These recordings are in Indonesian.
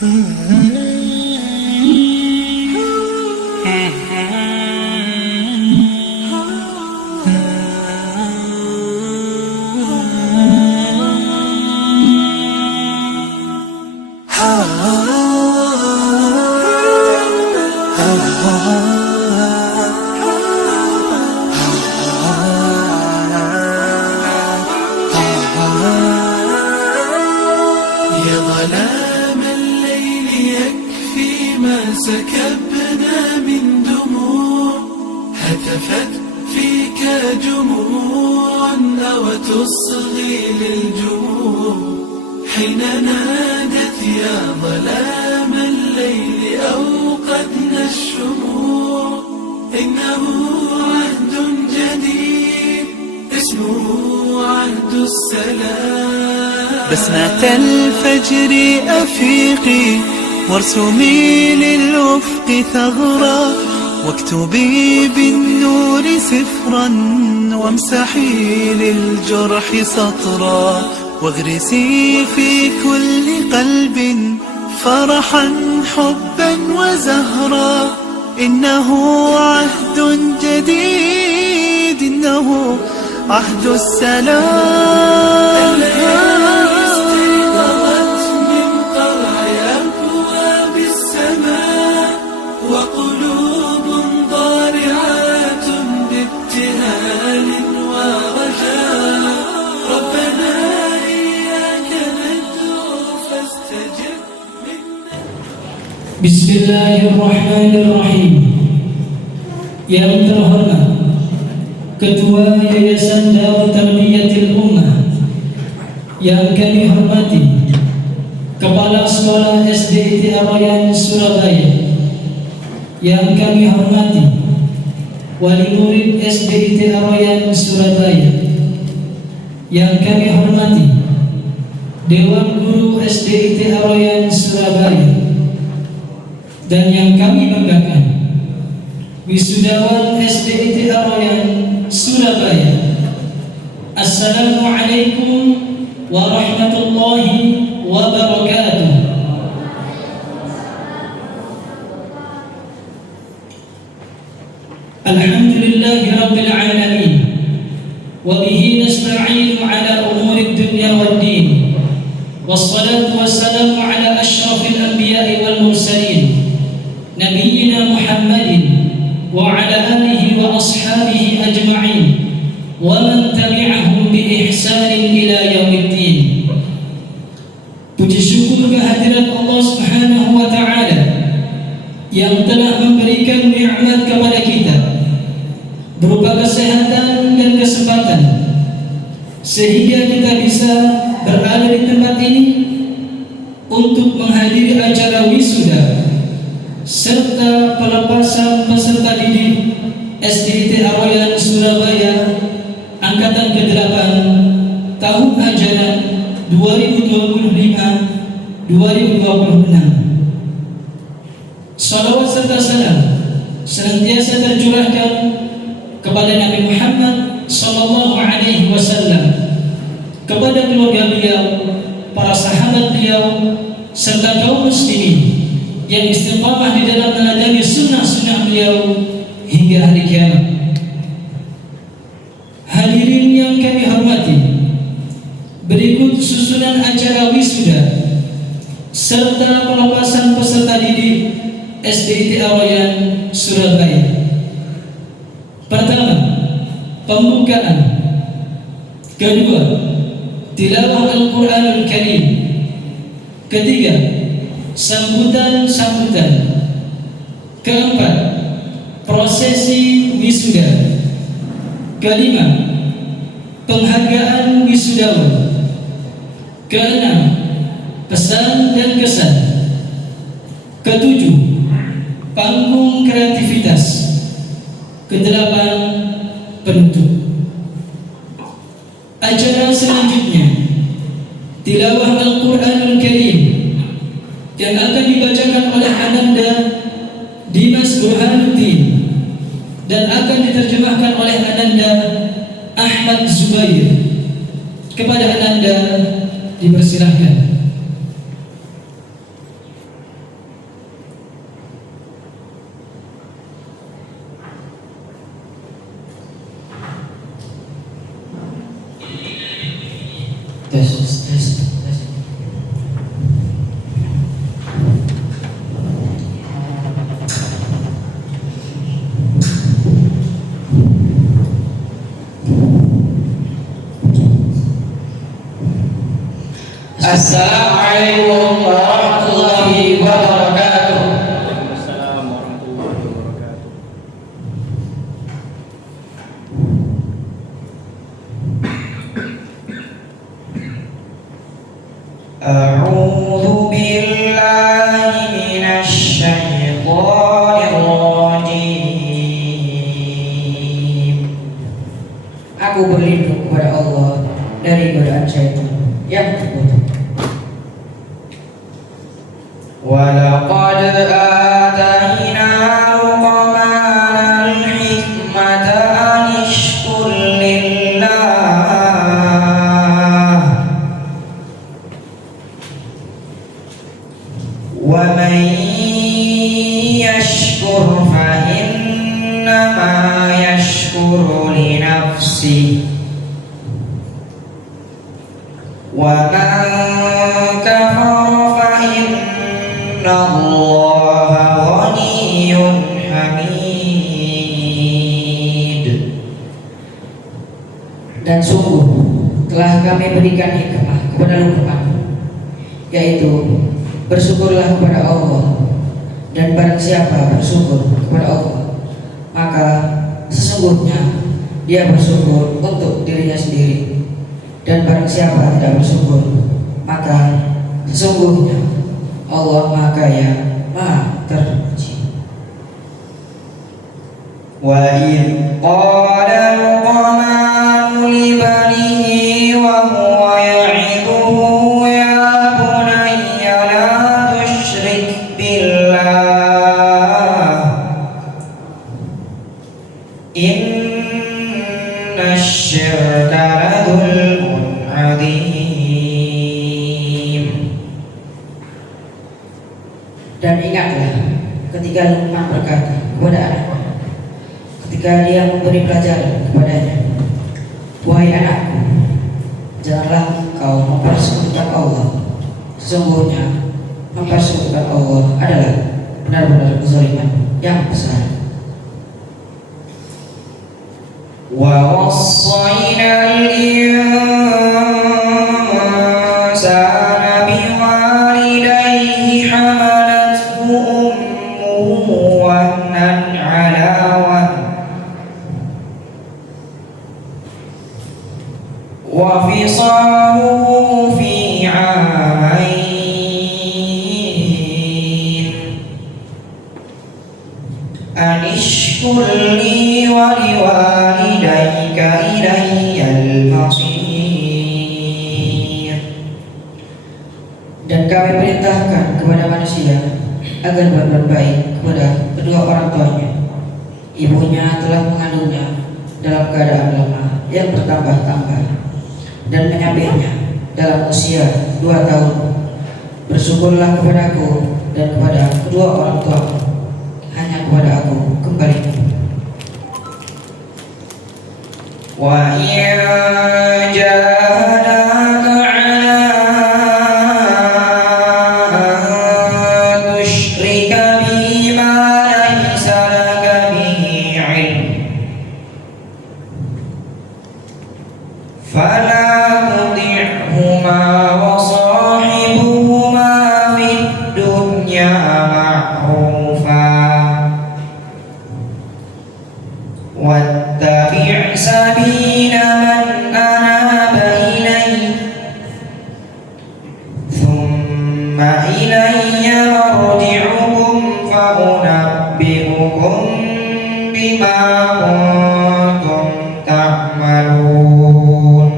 يا ظلام الليل يكفي ما سكبنا من دموع، هتفت فيك جموع أو تصغي للجموع، حين نادت يا ظلام الليل أوقدنا الشموع، إنه عهد جديد اسمه عهد السلام. بسمة الفجر أفيقي وارسمي للأفق ثغرا، واكتبي بالنور سفرا وامسحي للجرح سطرا، واغرسي في كل قلب فرحا حبا وزهرا، إنه عهد جديد إنه عهد السلام. استيقظت من قرع أبواب السماء، وقلوب ضارعات بابتهال ورجاء، ربنا إياك ندعو فاستجب منا. بسم الله الرحمن الرحيم. Yang terhormat Ketua Yayasan Darut Tarbiyatil Ummah, yang kami hormati Kepala Sekolah SDIT Arayan Surabaya, yang kami hormati Wali Murid SDIT Arayan Surabaya, yang kami hormati Dewan Guru SDIT Arayan Surabaya, dan yang kami banggakan wisudawan SDIT Arayan Surabaya. Assalamualaikum warahmatullahi wabarakatuh. Alhamdulillahi rabbil alamin, wa bihi nasta'inu ala umuri dunya waddin, wassalatu wassalamu ala asyrafil anbiya'i wal mursalin, nabiyyina Muhammadin wa ala alihi wa ashabihi ajma'in, wa man tabi'ahum bi ihsanin ila yaumiddin. Puji syukur kehadirat Allah Subhanahu wa ta'ala yang telah memberikan nikmat kepada kita berupa kesehatan dan kesempatan, sehingga kita bisa berada di tempat ini untuk menghadiri acara wisuda serta pelepasan peserta didik SDIT Arayan Surabaya Angkatan ke-8 tahun ajaran 2025-2026. Salawat serta salam senantiasa tercurahkan kepada Nabi Muhammad sallallahu alaihi wasallam, kepada keluarga beliau, para sahabat beliau, serta kaum muslimin yang istiqamah di dalam meneladani sunnah-sunnah beliau hingga hari kiamat. Hadirin yang kami hormati, berikut susunan acara wisuda serta pelepasan peserta didik SDIT Arayan Surabaya. Pertama, pembukaan. Kedua, tilawah Al-Quranul Karim. Ketiga, sambutan-sambutan. Keempat, prosesi wisuda. Kelima, penghargaan wisudawan. Keenam, pesan dan kesan. Ketujuh, panggung kreativitas. Kedelapan, penutup. Acara selanjutnya, tilawah Al-Quranul Karim, yang akan dibacakan oleh Ananda Dimas Burhanuddin dan akan diterjemahkan oleh Ananda Ahmad Zubair. Kepada Ananda dipersilahkan. tes. Assalamualaikum warahmatullahi wabarakatuh. Waalaikumsalam warahmatullahi wabarakatuh. A'udzu billahi minasy syaithanir rajim. Aku berlindung kepada Allah dari godaan syaitan yang terkutuk. Walaqad atayna Luqmanal hikmata an ishkur lillah wa man yashkur fa innama yashkuru li nafsihi wa man kafara fa innallaha ghaniyyun hamid. Dan sungguh telah kami berikan hikmah kepada Luqman, yaitu bersyukurlah kepada Allah, dan barang siapa bersyukur kepada Allah maka sesungguhnya dia bersyukur untuk dirinya sendiri, dan barang siapa tidak bersyukur maka sesungguhnya Allah Maha Kaya, Maha Terpuji. Wa idh qala Luqmanu li banihi wa huwa ya'idhuhu ya bunayya la tusyrik billah inna syirka la dhulmun adzim. Dan ingatlah ketika Luqman berkata kepada anaknya, ketika dia memberi pelajaran kepadanya, wahai anakku, janganlah kau mempersekutukan Allah. Sesungguhnya mempersekutukan Allah adalah benar-benar kezaliman yang besar. Wa wassayna al-insana biwalidayhi hamalathu ummuhu wahnan ala wahn wa fisaluhu fi 'amayn an ishkur li wa liwalidayka ilayyal masir. Dan kami perintahkan kepada manusia agar berbuat baik kepada kedua orang tuanya. Ibunya telah mengandungnya dalam keadaan lemah yang bertambah-tambah dan menyapitnya dalam usia 2 tahun. Bersyukurlah kepadaku dan kepada kedua orang tuamu, hanya kepada aku kembali. Wa in jahadaka ala an tusyrika bima laysa laka bihi ilm fala tuti'huma wa sahibuhuma fid dunya ma'rufa wattabi' sabila man anaba ilayya thumma ilayya marji'ukum fa unabbi'ukum bima kuntum ta'malun.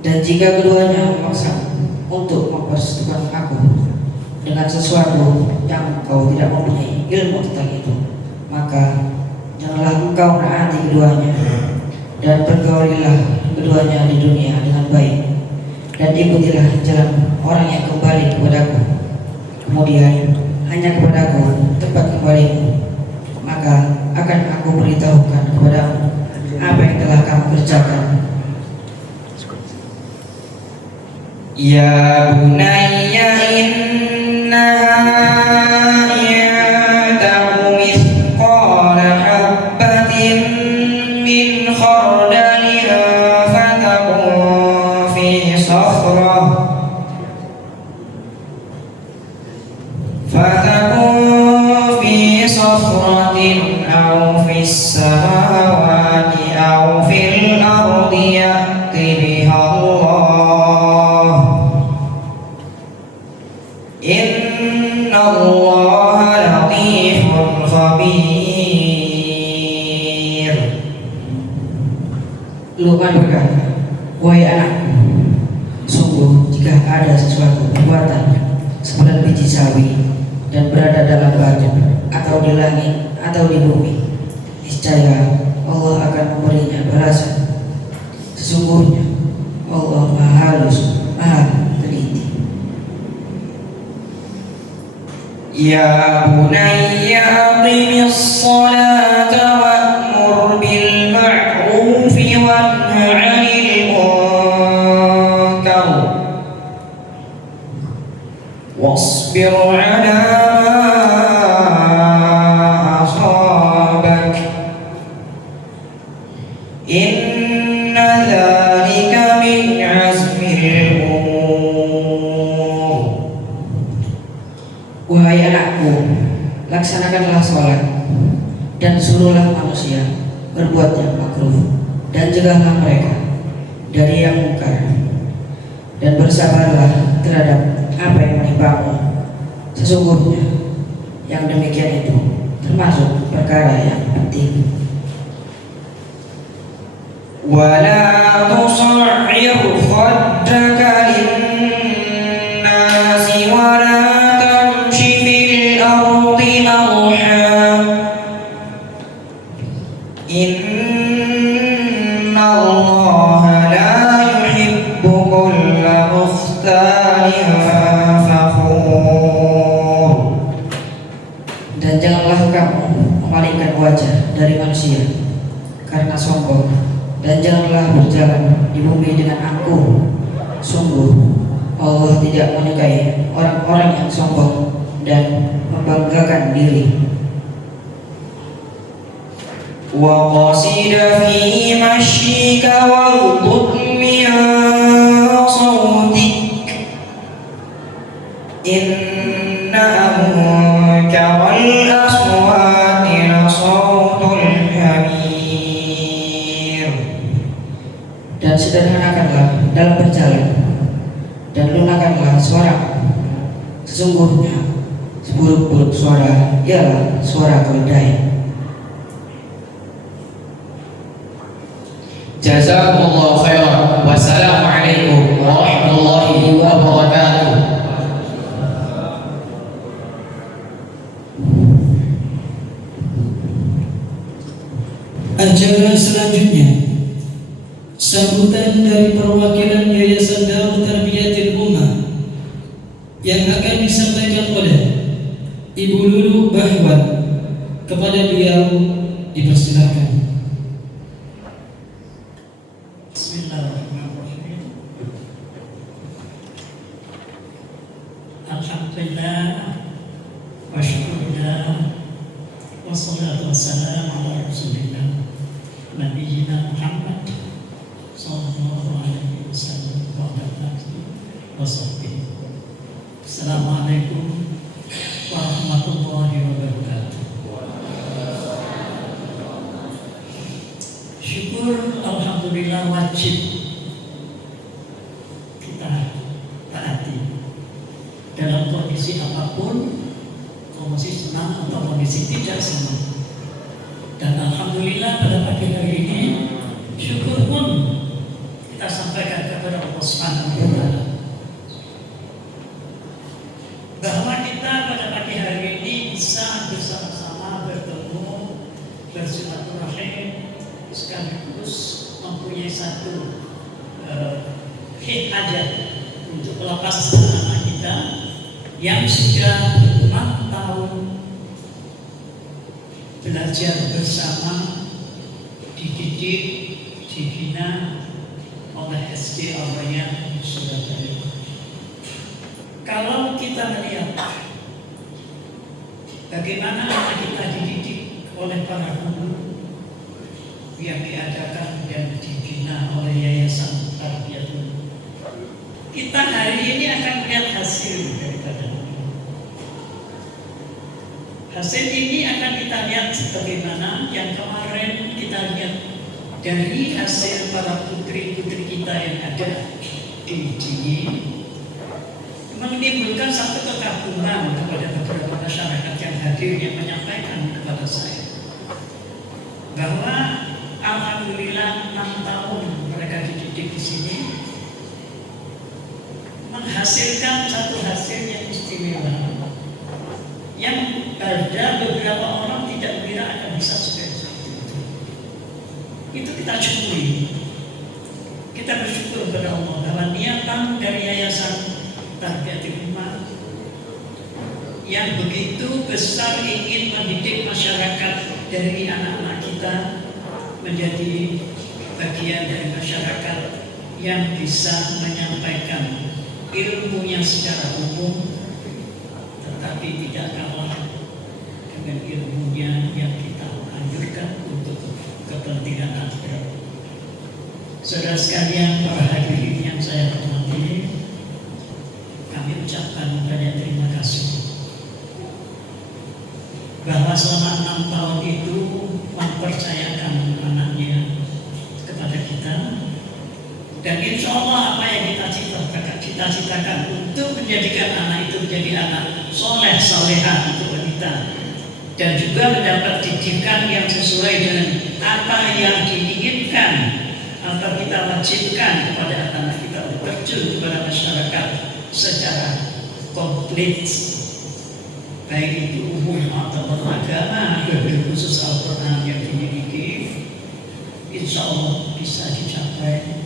Dan jika keduanya memaksa untuk mempersekutukan aku dengan sesuatu yang kau tidak mempunyai ilmu tentang itu, maka janganlah engkau menaati keduanya, dan pergaulilah keduanya di dunia dengan baik, dan ikutilah jalan orang yang kembali kepadaku, kemudian hanya kepadaku tempat kembalimu, maka akan aku beritahukan kepadamu apa yang telah kamu kerjakan. Ya bunayya innaha in taku mithqala habbatin min khardalin fatakun fi sakhratin aw fis samawati aw fil ardi ya'ti biha Allah. Inna Allaha latifun khabir. Luqman berkata, wahai anakku, sungguh jika ada sesuatu perbuatan sebulan biji sawi dan berada dalam batu atau di langit atau di bumi, niscaya Allah akan memberinya balasan. Sesungguhnya Allah Maha Halus, Maha Teliti. Ya bunayya aqimis salata wa'mur bil ma'rufi wanha 'anil munkar wasbir 'ala ma asabak inna dzalika min 'azmil umur. Wahai anakku, laksanakanlah sholat dan suruhlah manusia berbuat yang makruh dan cegahlah mereka dari yang mungkar, dan bersabarlah terhadap apa yang menimpamu. Sesungguhnya yang demikian itu termasuk perkara yang penting. Wala tusa'ir khaddaka linnasi wala tamshi fil ardi marha inna Allaha la yuhibbu kulla mukhtalin fakhur. Dan janganlah kamu memalingkan wajah dari manusia karena sombong, dan janganlah berjalan di bumi dengan angkuh. Sungguh Allah tidak menyukai orang-orang yang sombong dan membanggakan diri. Wa qasida fi mashyika waghdud min sawtik inna ankaral aswati lasawtul hamir. Dan sederhanakanlah dalam berjalan dan lunakanlah suara. Sesungguhnya seburuk-buruk suara ialah suara keledai. Jazakumullahu khairan. Wassalamualaikum warahmatullahi wabarakatuh. Acara selanjutnya, sambutan dari perwakilan Yayasan Darut Tarbiyatil Ummah yang akan disampaikan oleh Ibu Lulu Bahwan. Kepada beliau dipersilakan. Bismillahirrahmanirrahim. Alhamdulillah wa syukurillah wa salatu wassalamu ala rasulillah Nabiyyina Muhammad sallallahu alaihi wasallam wa ala alihi wa sahbihi. Assalamualaikum warahmatullahi wabarakatuh. Syukur alhamdulillah wajib kita taati dalam kondisi apapun, kondisi senang atau kondisi tidak senang. Dan alhamdulillah pada pagi hari ini syukur pun kita sampaikan kepada Allah Subhanahu wa taala bahwa kita pada pagi hari ini bisa bersama-sama bertemu, bersilaturahim, sekaligus mempunyai satu hajat untuk melepas anak kita yang sudah 6 tahun belajar bersama, dididik, dibina oleh SD Al-Rayyan Surabaya. Kalau kita melihat bagaimana anak kita dididik oleh para guru yang diadakan dan dibina oleh Yayasan Tarbiyatul, kita hari ini akan melihat hasil daripada itu. Hasil ini akan kita lihat sebagaimana yang kemarin kita lihat dari hasil para putri-putri kita yang ada di sini, menimbulkan satu kekaguman kepada beberapa masyarakat yang hadir yang menyampaikan kepada saya bahwa alhamdulillah 6 tahun mereka dididik di sini menghasilkan satu hasil yang istimewa yang ada beberapa orang tidak mengira akan bisa seperti itu. Itu kita syukuri. Kita bersyukur kepada Allah bahwa niatan dari Yayasan Tarbiyatul Ummah yang begitu besar ingin mendidik masyarakat dari anak-anak kita menjadi bagian dari masyarakat yang bisa menyampaikan ilmunya secara umum, tetapi tidak kalah dengan ilmunya yang kita anjurkan untuk kepentingan akhirat. Saudara sekalian, para hadirin yang saya hormati, kami ucapkan banyak terima kasih bahwa selama 6 tahun itu mempercayakan anaknya kepada kita, dan insya Allah apa yang kita cita-citakan untuk menjadikan anak itu menjadi anak soleh solehah untuk wanita, dan juga mendapat didikan yang sesuai dengan apa yang diinginkan atau kita wajibkan kepada anak kita untuk terjun kepada masyarakat secara komplit, baik itu umum atau beragama, khusus Al-Quran yang dimiliki, insya Allah bisa dicapai.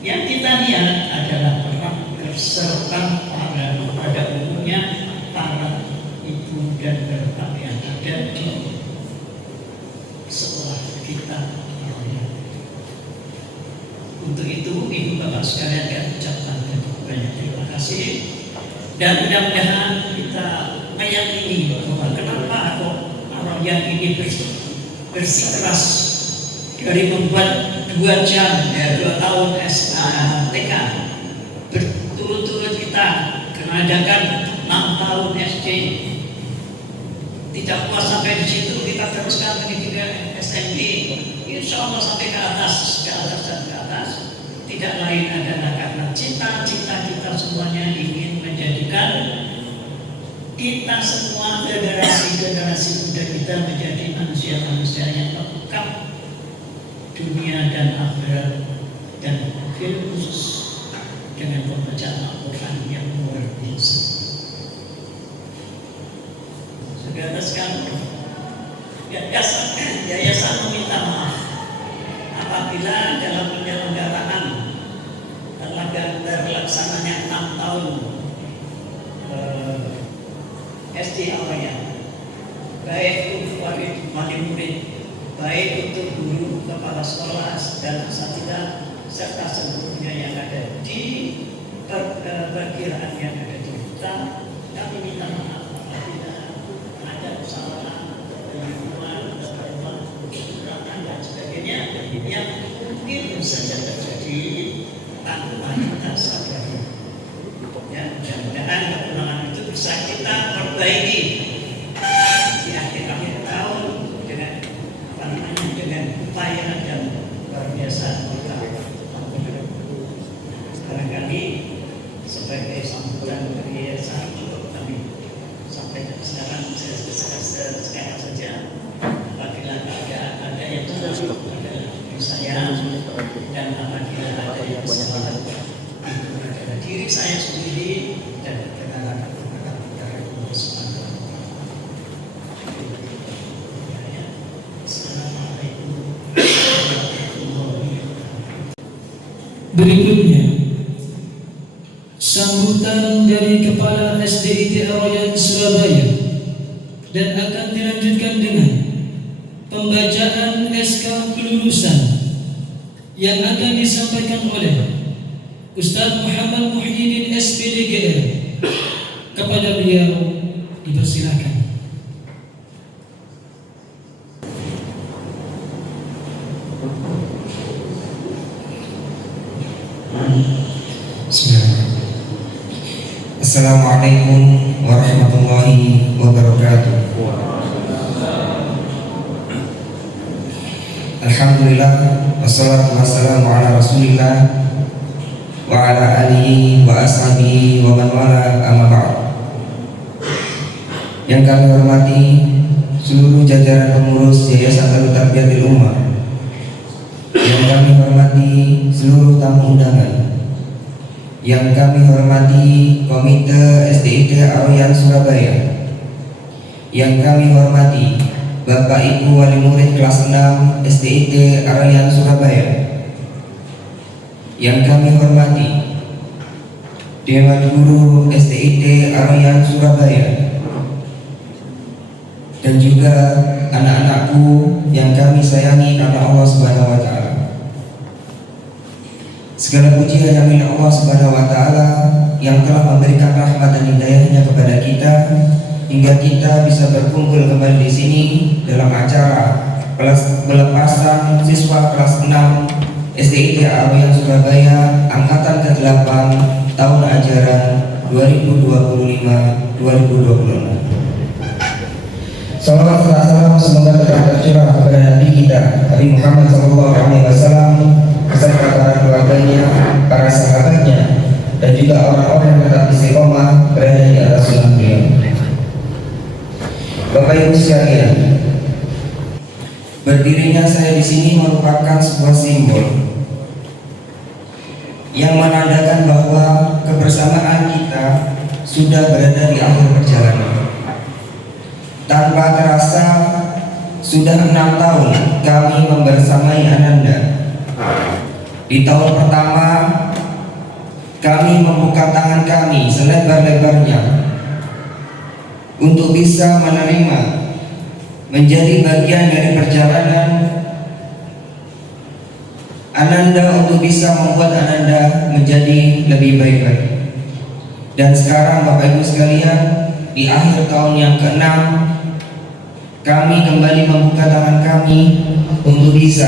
Yang kita lihat adalah peran serta pada umumnya para ibu dan bapak yang ada di sekolah kita. Untuk itu ibu bapak sekalian kami ucapkan banyak terima kasih, dan mudah-mudahan kita meyakini bahwa kenapa kok Al-Royan ini bersikeras dari membuat 2 jam, 2 tahun TK berturut-turut kita mengadakan 6 tahun SD. Tidak puas sampai di situ, kita teruskan pendidikan SMP, insya Allah sampai ke atas dan ke atas. Tidak lain adalah karena cita-cita kita semuanya ingin menjadikan kita semua generasi muda kita menjadi manusia-manusia yang lengkap dunia dan akhirat, dan khusus dengan pembacaan Al-Quran yang luar biasa. Saudara sekalian, yayasan meminta maaf apabila dalam penyelenggaraan terlaksananya 6 tahun SD Al-Royan, baik untuk wali murid, baik untuk guru, kepala sekolah, dan asatidzah, serta seluruhnya yang ada di perkiraan yang ada di kita. Kami minta maaf apabila ada kesalahan, keliruan, kekurangan dan sebagainya yang mungkin saja terjadi tanpa kita sadari. Ya, mudah-mudahan kekurangan itu bisa kita perbaiki di akhir-akhir tahun dengan upaya yang luar biasa kita. Barangkali sebagai sambutan dari yayasan untuk kami sampaikan sekarang saja. Apabila ada yang salah pada saya, dan apabila ada yang salah itu adalah diri saya sendiri dan kebenaran dari Allah Subhanahu wa Ta'ala. Berikutnya, sambutan dari Kepala SDIT Al-Royan Surabaya, dan akan dilanjutkan dengan pembacaan SK kelulusan yang akan disampaikan oleh Ustaz Muhammad Muhyiddin SPDGR kepada beliau dipersilakan. Bismillahirrahmanirrahim. Assalamualaikum warahmatullahi wabarakatuh. Alhamdulillah, wassalatu wassalamu ala rasulillah wa ala alihi wa ashabihi wa man wala, amma ba'd. Yang kami hormati seluruh jajaran pengurus Yayasan Darut Tarbiyatul Ummah, yang kami hormati seluruh tamu undangan, yang kami hormati Komite SDIT Ar-Rayyan Surabaya, yang kami hormati Bapak Ibu Wali Murid kelas 6 SDIT Ar-Rayyan Surabaya, yang kami hormati Dewan Guru SDIT Ar-Rayyan Surabaya, dan juga anak-anakku yang kami sayangi karena Allah Subhanahu wa Ta'ala. Segala puji hanya milik Allah Subhanahu wa Ta'ala yang telah memberikan rahmat dan hidayahnya kepada kita hingga kita bisa berkumpul kembali di sini dalam acara pelepasan siswa kelas 6 SDIT Ar-Rayyan Surabaya angkatan ke-8 tahun ajaran 2025-2026. Salawat serta salam semoga tetap tercurah kepada Nabi kita Nabi Muhammad SAW beserta para keluarganya, para sahabatnya, dan juga orang-orang yang tetap istiqomah berada di atas sunnah beliau. Bapak Ibu sekalian, berdirinya saya di sini merupakan sebuah simbol yang menandakan bahwa kebersamaan kita sudah berada di akhir perjalanan. Tanpa terasa sudah 6 tahun kami membersamai Ananda. Di tahun pertama kami membuka tangan kami selebar-lebarnya untuk bisa menerima menjadi bagian dari perjalanan Ananda, untuk bisa membuat Ananda menjadi lebih baik lagi. Dan sekarang Bapak Ibu sekalian, di akhir tahun yang ke-6 kami kembali membuka tangan kami untuk bisa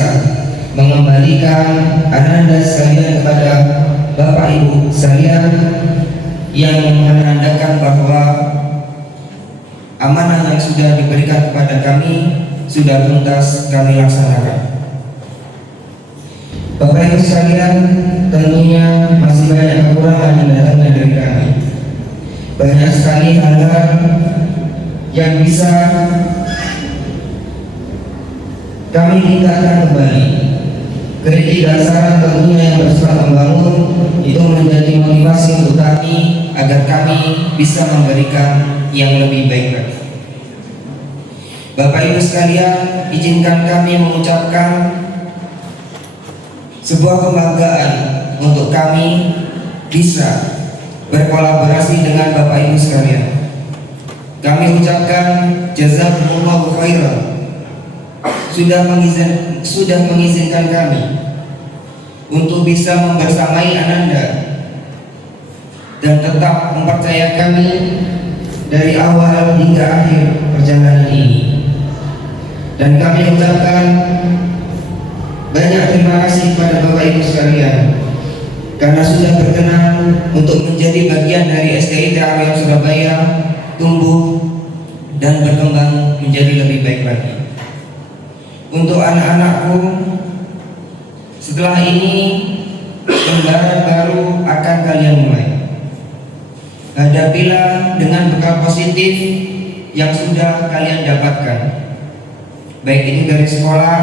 mengembalikan Ananda sekalian kepada Bapak Ibu sekalian, yang menandakan bahwa amanah yang sudah diberikan kepada kami sudah tuntas kami laksanakan. Bapak Ibu sekalian, tentunya masih banyak kekurangan yang datangnya dari kami. Banyak sekali hal-hal yang bisa kami tingkatkan kembali. Keikhlasan tentunya yang bersifat membangun itu menjadi motivasi untuk kami agar kami bisa memberikan yang lebih baik lagi. Bapak Ibu sekalian, izinkan kami mengucapkan sebuah kebanggaan untuk kami bisa berkolaborasi dengan Bapak Ibu sekalian. Kami ucapkan jazakumullahu khairan sudah mengizinkan kami untuk bisa membersamai Ananda dan tetap mempercayai kami dari awal hingga akhir perjalanan ini. Dan kami ucapkan banyak terima kasih kepada Bapak Ibu sekalian karena sudah berkenan untuk menjadi bagian dari SDIT Ar-Rayyan Surabaya tumbuh dan berkembang menjadi lebih baik lagi. Untuk anak-anakku, setelah ini lembaran baru akan kalian mulai. Hadapilah dengan bekal positif yang sudah kalian dapatkan, baik itu dari sekolah,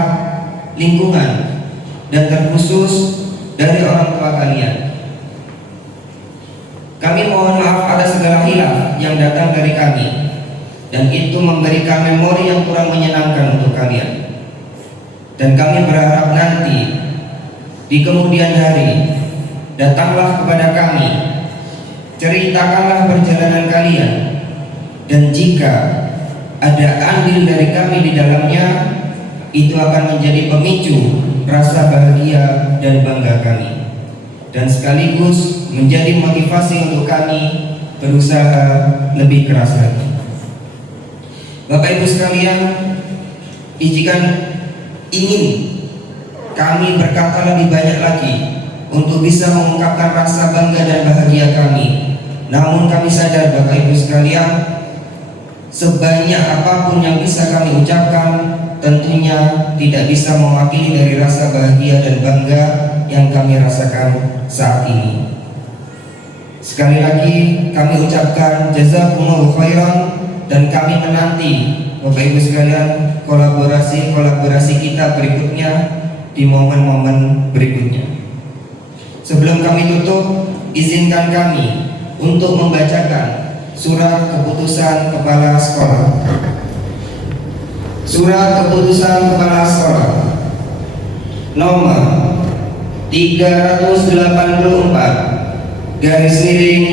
lingkungan, dan terkhusus dari orang tua kalian. Kami mohon maaf atas segala hilaf yang datang dari kami, dan itu memberikan memori yang kurang menyenangkan untuk kalian. Dan kami berharap nanti di kemudian hari datanglah kepada kami, ceritakanlah perjalanan kalian, dan jika ada andil dari kami di dalamnya, itu akan menjadi pemicu rasa bahagia dan bangga kami, dan sekaligus menjadi motivasi untuk kami berusaha lebih keras lagi. Bapak Ibu sekalian, jika ingin kami berkata lebih banyak lagi untuk bisa mengungkapkan rasa bangga dan bahagia kami, namun kami sadar Bapak Ibu sekalian, sebanyak apapun yang bisa kami ucapkan tentunya tidak bisa mewakili dari rasa bahagia dan bangga yang kami rasakan saat ini. Sekali lagi kami ucapkan jazakumullahu khairan, dan kami menanti Bapak Ibu sekalian kolaborasi kita berikutnya di momen-momen berikutnya. Sebelum kami tutup, izinkan kami untuk membacakan surat keputusan kepala sekolah. Surat keputusan kepala sekolah nomor 384 garis miring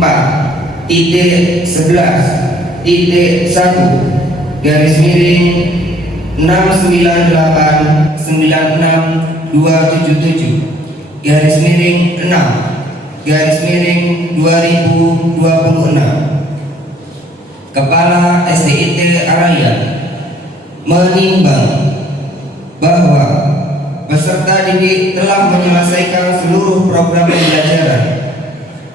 4.11.1 garis miring 69896 garis miring 6 garis miring 2026. Kepala SDIT Arayan menimbang bahwa peserta didik telah menyelesaikan seluruh program pembelajaran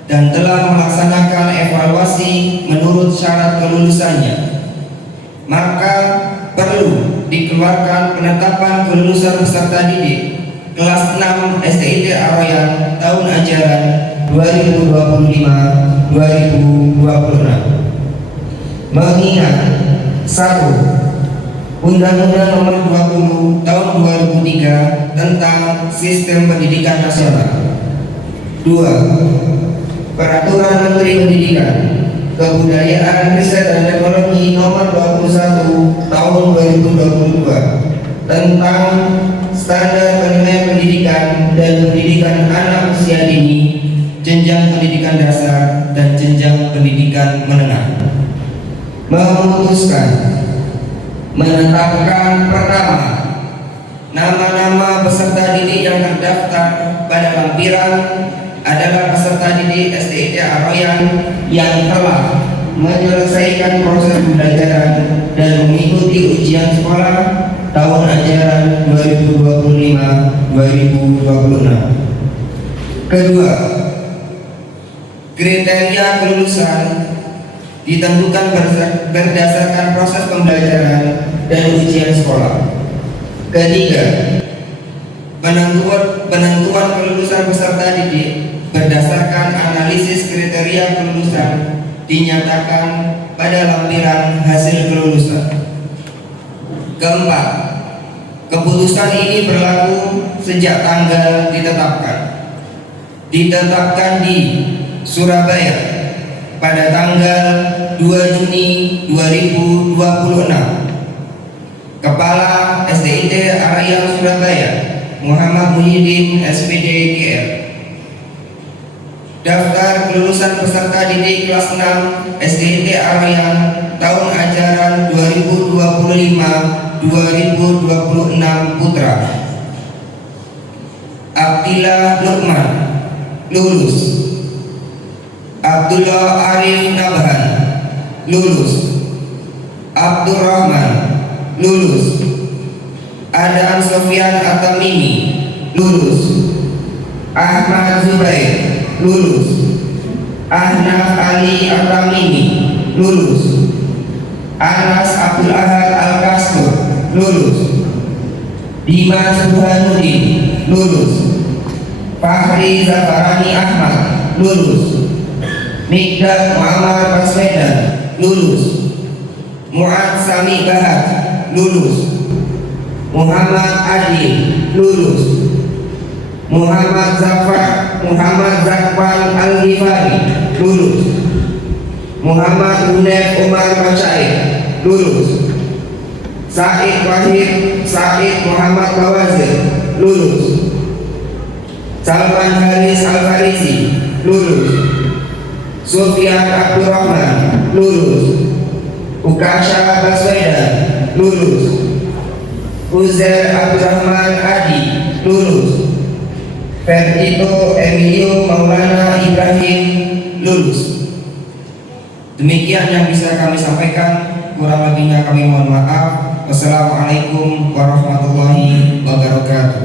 dan telah melaksanakan evaluasi menurut syarat kelulusannya, maka perlu dikeluarkan penetapan kelulusan peserta didik kelas 6 SDIT Arayan tahun ajaran 2025-2026. Mengingat 1. Undang-Undang Nomor 20 Tahun 2003 tentang Sistem Pendidikan Nasional. 2. Peraturan Menteri Pendidikan, Kebudayaan, Riset dan Teknologi Nomor 21 Tahun 2022 tentang Standar Penilaian Pendidikan dan Pendidikan Anak Usia Dini, Jenjang Pendidikan Dasar dan Jenjang Pendidikan Menengah. Memutuskan menetapkan pertama, nama-nama peserta didik yang terdaftar pada lampiran adalah peserta didik SDIT Arayan yang telah menyelesaikan proses pembelajaran dan mengikuti ujian sekolah tahun ajaran 2025-2026. Kedua, kriteria kelulusan ditentukan berdasarkan proses pembelajaran dan ujian sekolah. Ketiga, penentuan kelulusan peserta didik berdasarkan analisis kriteria kelulusan dinyatakan pada lampiran hasil kelulusan. Keempat, keputusan ini berlaku sejak tanggal ditetapkan di Surabaya pada tanggal 2 Juni 2026. Kepala SDIT Arayan Surabaya Muhammad Muhyiddin SPD GR. Daftar kelulusan peserta didik kelas 6 SDIT Arayan tahun ajaran 2025-2026 Putra: Abdillah Lukman, lulus. Abdullah Arif Nabhan, lulus. Abdurrahman, lulus. Adaan Sofyan Atamimi, lulus. Ahmad Zubair, lulus. Ahnaf Ali Atamimi, lulus. Anas Abdul Ahad Al-Kastur, lulus. Dimas Burhanuddin, lulus. Fahri Zafarani Ahmad, lulus. Mikdad Muhammad Baswedan, lulus. Mu'ad Sami Bahat, lulus. Muhammad Adil, lulus. Muhammad Zakwan Al-Ghifari, lulus. Muhammad Hunef Umar Masyair, lulus. Said Wahid Said Muhammad Bawazir, lulus. Salman Haris Al-Farisi, lulus. Sufyan Abdurrahman, lulus. Ukasha Baswedan, lulus. Uzair Abdurrahman Adi, lulus. Ferdito Emilio Maulana Ibrahim, lulus. Demikian yang bisa kami sampaikan, kurang lebihnya kami mohon maaf. Wassalamualaikum warahmatullahi wabarakatuh.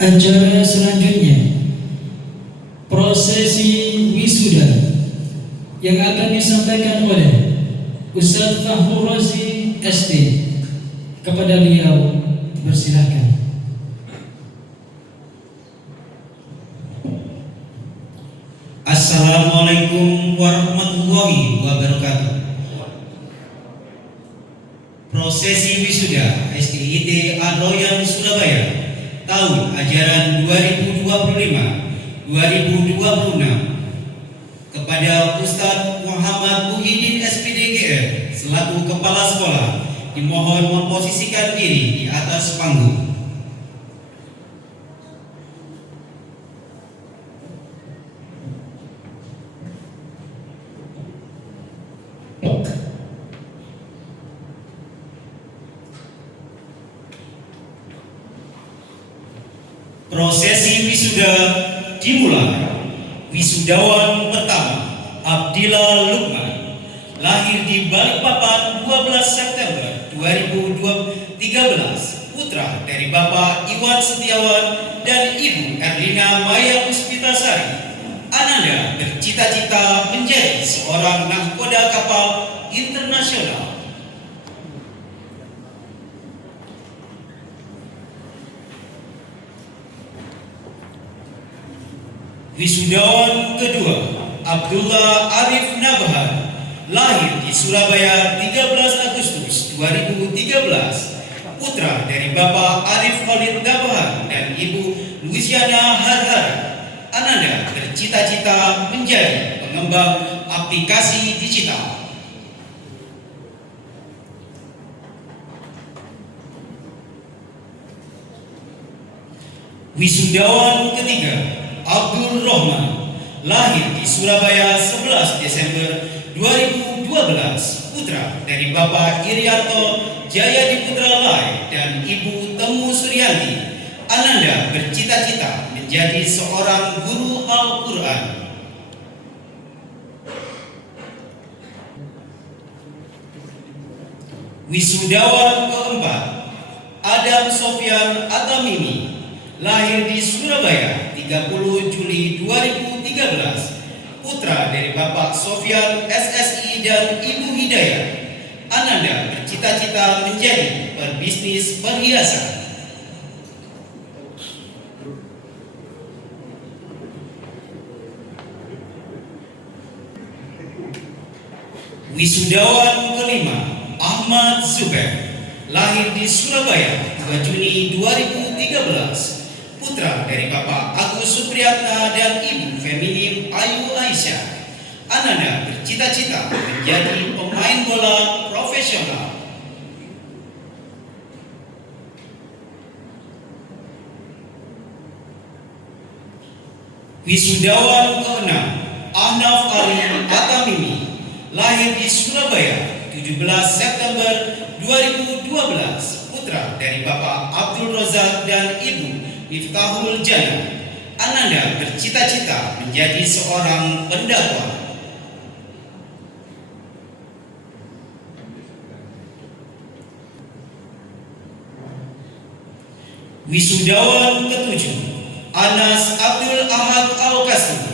Acara selanjutnya prosesi wisuda yang akan disampaikan oleh Ustaz Fahru Razi SD. Kepada beliau persilakan. Assalamualaikum warahmatullahi wabarakatuh. Prosesi wisuda SDIT Al-Royan Surabaya tahun ajaran 2025-2026 kepada Ustadz Muhammad Muhyiddin SPDGR selaku Kepala Sekolah dimohon memposisikan diri di atas panggung. Prosesi wisuda dimulai. Wisudawan pertama Abdillah Lukman, lahir di Balikpapan 12 September 2013, putra dari Bapak Iwan Setiawan dan Ibu Erlina Maya Puspitasari. Ananda bercita-cita menjadi seorang nahkoda kapal internasional. Wisudawan kedua Abdullah Arif Nabhan, lahir di Surabaya 13 Agustus 2013, putra dari Bapak Arif Khalid Nabhan dan Ibu Luciana Harhara. Ananda bercita-cita menjadi pengembang aplikasi digital. Wisudawan ketiga Abdul Rahman, lahir di Surabaya 11 Desember 2012, putra dari Bapak Irianto Jayadi Putra Lai dan Ibu Temu Suryanti. Ananda bercita-cita menjadi seorang guru Al-Quran. Wisudawan keempat Adam Sofyan Atamimi, lahir di Surabaya 30 Juli 2013, putra dari Bapak Sofyan SSI dan Ibu Hidayah. Ananda bercita-cita menjadi pebisnis perhiasan. Wisudawan kelima Ahmad Zubair, lahir di Surabaya 2 Juni 2013, putra dari Bapak Agus Supriyatna dan Ibu Feminim Ayu Aisyah. Ananda bercita-cita menjadi pemain bola profesional. Wisudawan keenam Ahnaf Ali Atamimi, lahir di Surabaya 17 September 2012, putra dari Bapak Abdul Razak dan Ibu Miftahul Jannah. Ananda bercita-cita menjadi seorang pendakwah. Wisudawan ketujuh Anas Abdul Ahad Al-Qasim,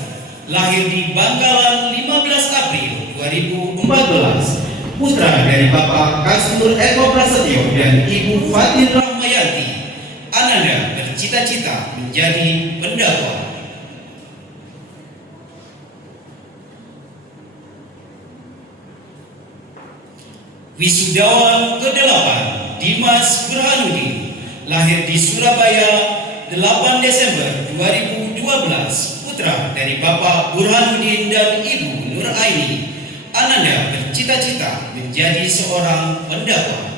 lahir di Bangkalan 15 April 2014, putra dari Bapak Kasmur Eko Prasetyo dan Ibu Fatin Rahmayanti. Ananda bercita-cita menjadi pendakwah. Wisudawan ke-8 Dimas Burhanuddin, lahir di Surabaya 8 Desember 2012, putra dari Bapak Burhanuddin dan Ibu Nur Aini. Ananda bercita-cita menjadi seorang pendakwah.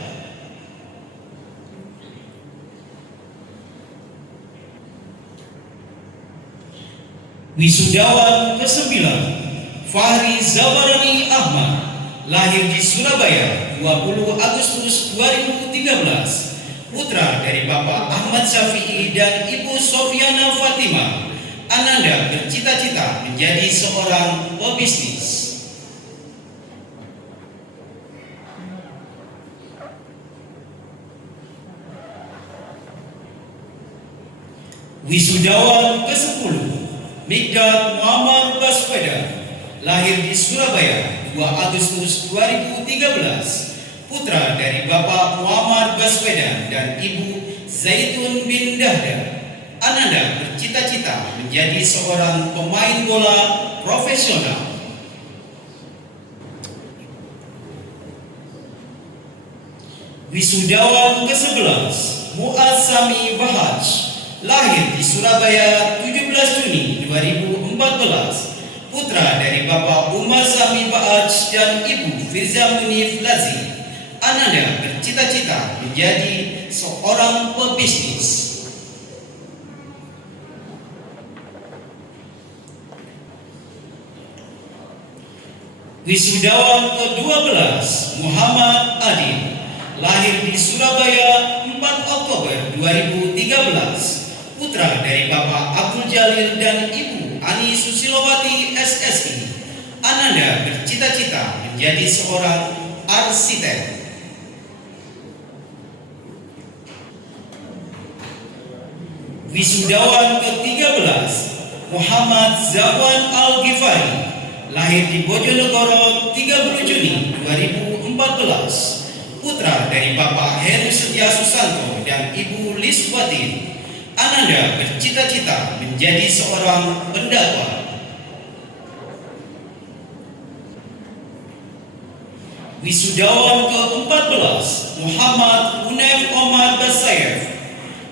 Wisudawan ke-9 Fahri Zabarani Ahmad, lahir di Surabaya 20 Agustus 2013, putra dari Bapak Ahmad Syafi'i dan Ibu Sofiana Fatimah. Ananda bercita-cita menjadi seorang pebisnis. Wisudawan ke-10 Mikdad Muhammad Baswedan, lahir di Surabaya 2 Agustus 2013, putra dari Bapak Muhammad Baswedan dan Ibu Zaitun bin Dahda. Ananda bercita-cita menjadi seorang pemain bola profesional. Wisudawan ke-11 Muaz Sami Bahaj, lahir di Surabaya 17 Juni 2014, putra dari Bapak Umar Sami Bahaj dan Ibu Firza Munif Lazi. Ananda bercita-cita menjadi seorang pebisnis. Wisudawan ke-12 Muhammad Adil, lahir di Surabaya 4 Oktober 2013, putra dari Bapak Abdul Jalil dan Ibu Ani Susilowati SSI. Ananda bercita-cita menjadi seorang arsitek. Wisudawan ke-13 Muhammad Zawan Al-Ghifari, lahir di Bojonegoro 30 Juni 2014, putra dari Bapak Heru Setia Susanto dan Ibu Liswati. Ananda bercita-cita menjadi seorang pendakwah. Wisudawan ke-14 Muhammad Unef Omar Basayev,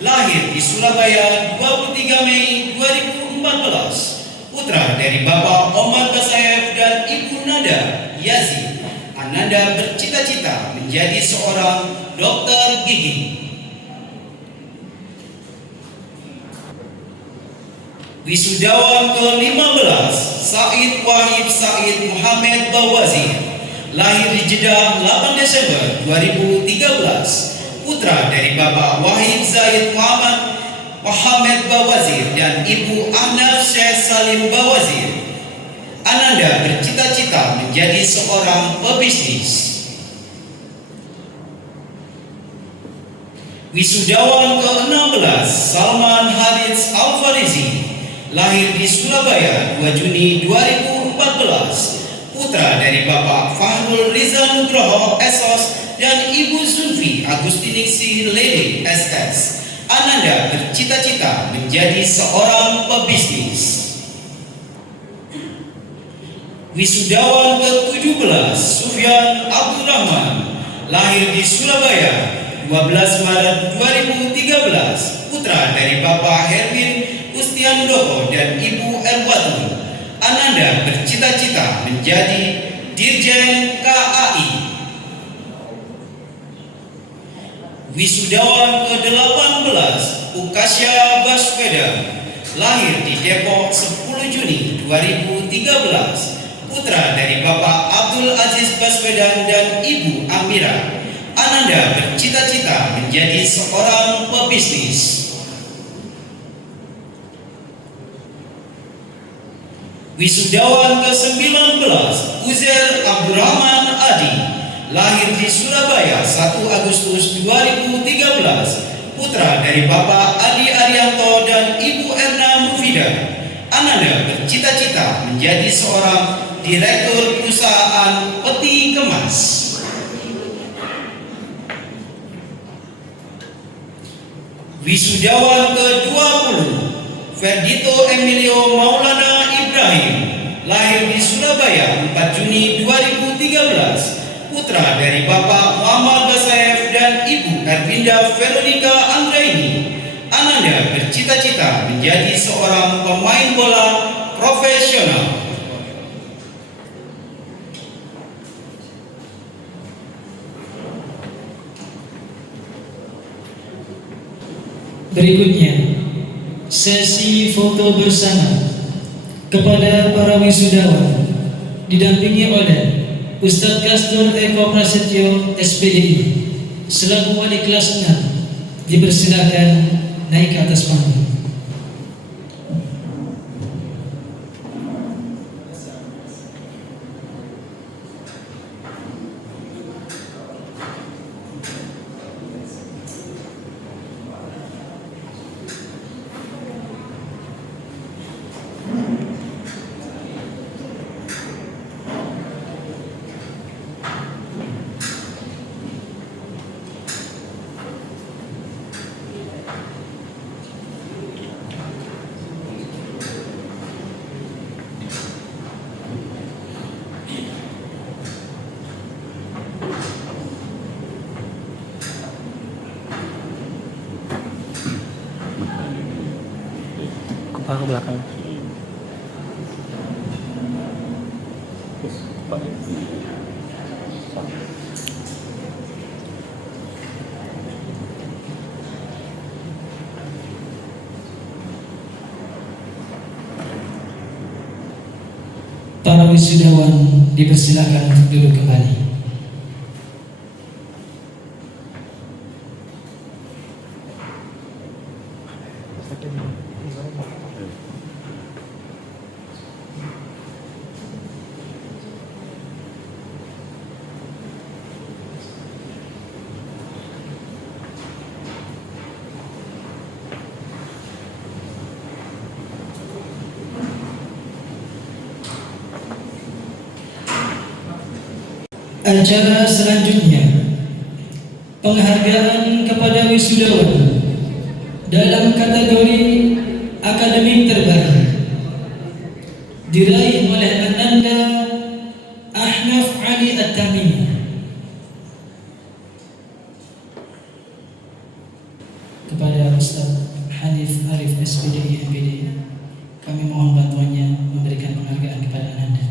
lahir di Surabaya 23 Mei 2014, putra dari Bapak Omar Basayev dan Ibu Nada Yazid. Ananda bercita-cita menjadi seorang dokter gigi. Wisudawan ke-15 Said Wahib Said Muhammad Bawazir, lahir di Jeddah 8 Desember 2013, putra dari Bapak Wahid Zaid Muhammad Bawazir dan Ibu Ahnaf Syekh Salim Bawazir. Ananda bercita-cita menjadi seorang pebisnis. Wisudawan ke-16 Salman Hadits Al-Farizi, lahir di Surabaya 2 Juni 2014, putra dari Bapak Fahrul Riza Nugroho SOS dan Ibu Zulfi Agustiningsi Lede SS. Ananda bercita-cita menjadi seorang pebisnis. Wisudawan ke-17 Sufyan Abdurrahman, lahir di Surabaya 12 Maret 2013, putra dari Bapak Herwin Ustiandoko dan Ibu Erwatun. Ananda bercita-cita menjadi Dirjen KAI. Wisudawan ke-18 Ukasya Baswedan, lahir di Depok 10 Juni 2013, putra dari Bapak Abdul Aziz Baswedan dan Ibu Amira. Ananda bercita-cita menjadi seorang pebisnis. Wisudawan ke-19 Uzair Abdurrahman Adi, lahir di Surabaya 1 Agustus 2013, putra dari Bapak Adi Arianto dan Ibu Erna Mufida. Ananda bercita-cita menjadi seorang direktur perusahaan peti kemas. Wisudawan ke-20 Ferdito Emilio Maulana Ibrahim, lahir di Surabaya 4 Juni 2013, putra dari Bapak Muhammad Basayev dan Ibu Erwinda Veronica Anggraini. Ananda bercita-cita menjadi seorang pemain bola profesional. Berikutnya, sesi foto bersama kepada para wisudawan didampingi oleh Ustadz Kastur Eko Prasetyo SPDI selaku wali kelas 6. Dipersilakan naik ke atas panggung. ke belakang. Para wisudawan dipersilakan untuk duduk kembali. Acara selanjutnya, penghargaan kepada wisudawan dalam kategori akademik terbaik diraih oleh Ananda Ahnaf Ali At-Tamimi. Kepada Ustaz Hanif Arif SPDI MPD, kami mohon bantuannya memberikan penghargaan kepada Ananda.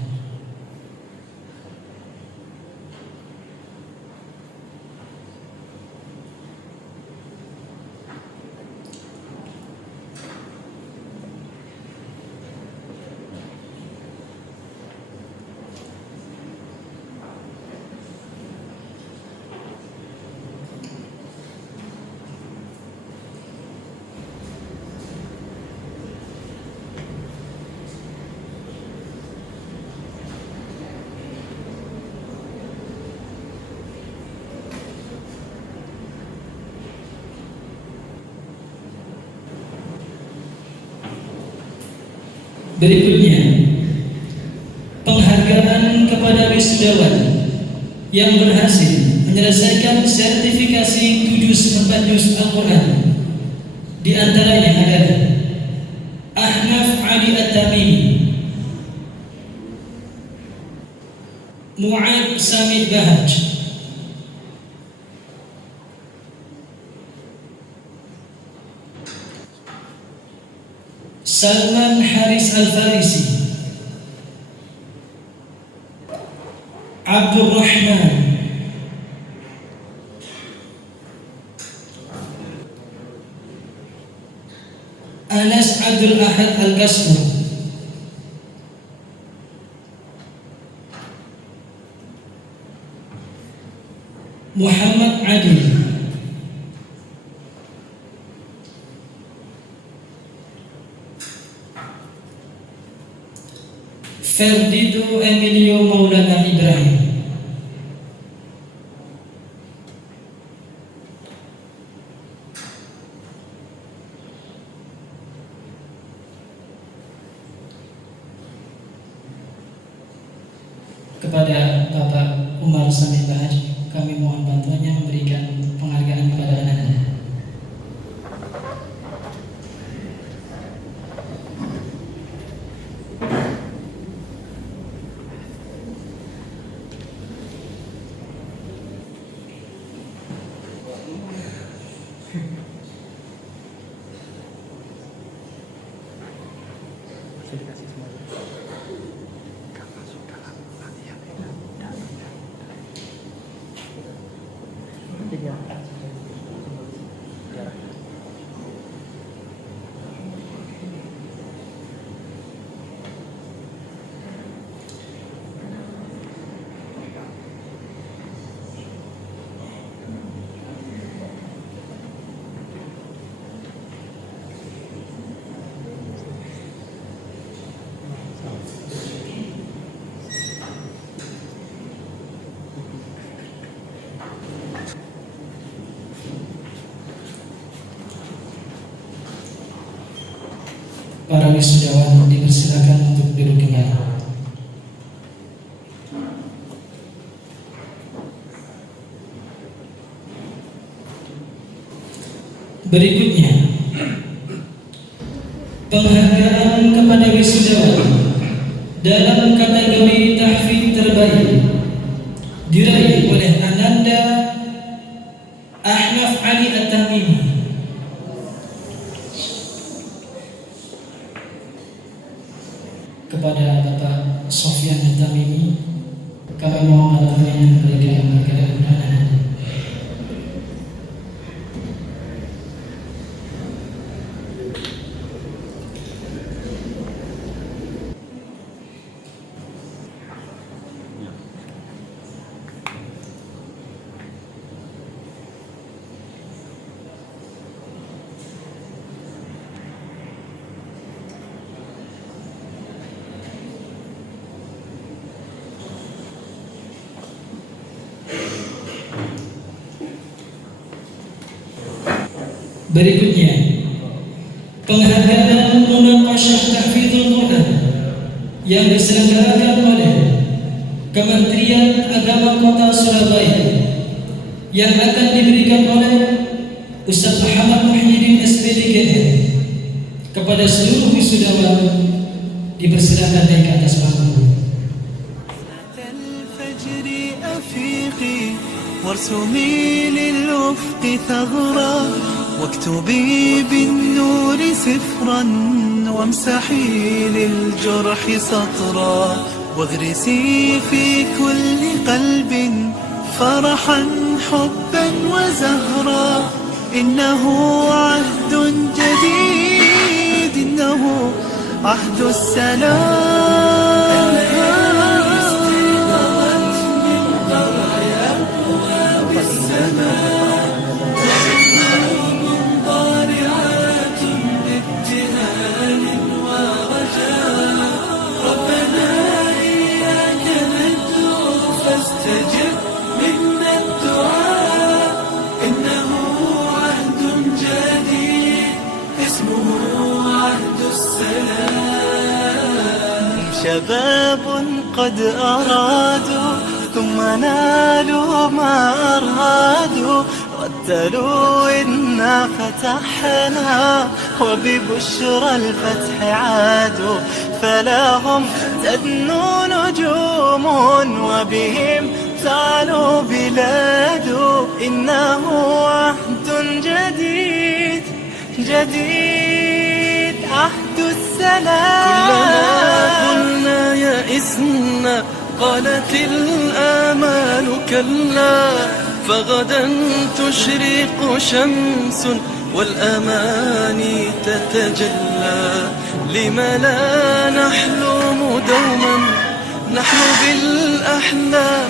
Berikutnya, penghargaan kepada wisudawan yang berhasil menyelesaikan sertifikasi 7 juz Al-Quran. Di antaranya adalah Ahnaf Ali At-Tamimi, Mu'ad Samid Bahaj, Salman Haris Al-Farisi, Abdul Rahman, Anas Abdul Ahad Al-Kasmur, Muhammad Adil, Ferdido Emilio Maulana Ibrahim, kepada Bapak Umar Samid Bahaj, kami mohon bantuannya memberikan penghargaan kepada anak-anak. Para wisudawan dipersilakan untuk duduk kembali. Berikutnya, penghargaan kepada wisudawan dalam kategori tahfidz terbaik diraih oleh Ananda Ahnaf Ali At-Tamimi, Kami mohon alamatnya kepada yang berkenan. Berikutnya, penghargaan Munaqasyah Tahfidzul Quran yang diselenggarakan oleh Kementerian Agama Kota Surabaya yang akan diberikan oleh Ustaz Muhammad Muhyiddin SPDGN kepada seluruh wisudawan dipersilakan naik ke atas panggung. وارسمي للأفق ثغرا واكتبي بالنور سفرا وامسحي للجرح سطرا واغرسي في كل قلب فرحا حبا وزهرا إنه عهد جديد إنه عهد السلام شباب قد أرادوا ثم نالوا ما أرادوا رتلوا إنا فتحنا وببشرى الفتح عادوا فلهم تدنو نجوم وبهم تعلو بلاد إنه عهد جديد جديد عهد السلام كلما قلنا يئسنا قالت الآمال كلا فغدا تشرق شمس والأماني تتجلى لم لا نحلم دوما نحن بالأحلام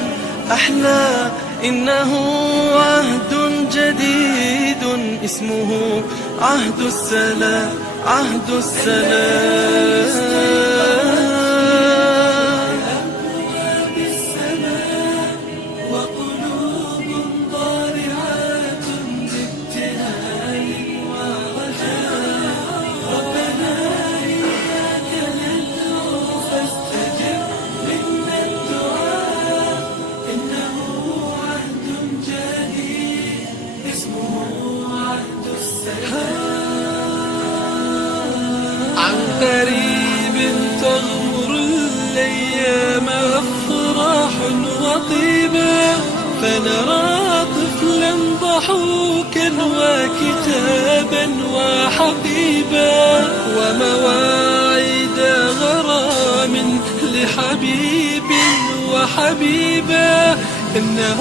أحلى إنه عهد جديد اسمه عهد السلام عهد السلام قريب تغمر الأيام أفراح وطيبا فنرى طفلا ضحوكا وكتابا وحبيبا ومواعيد غرام لحبيب وحبيبا إنه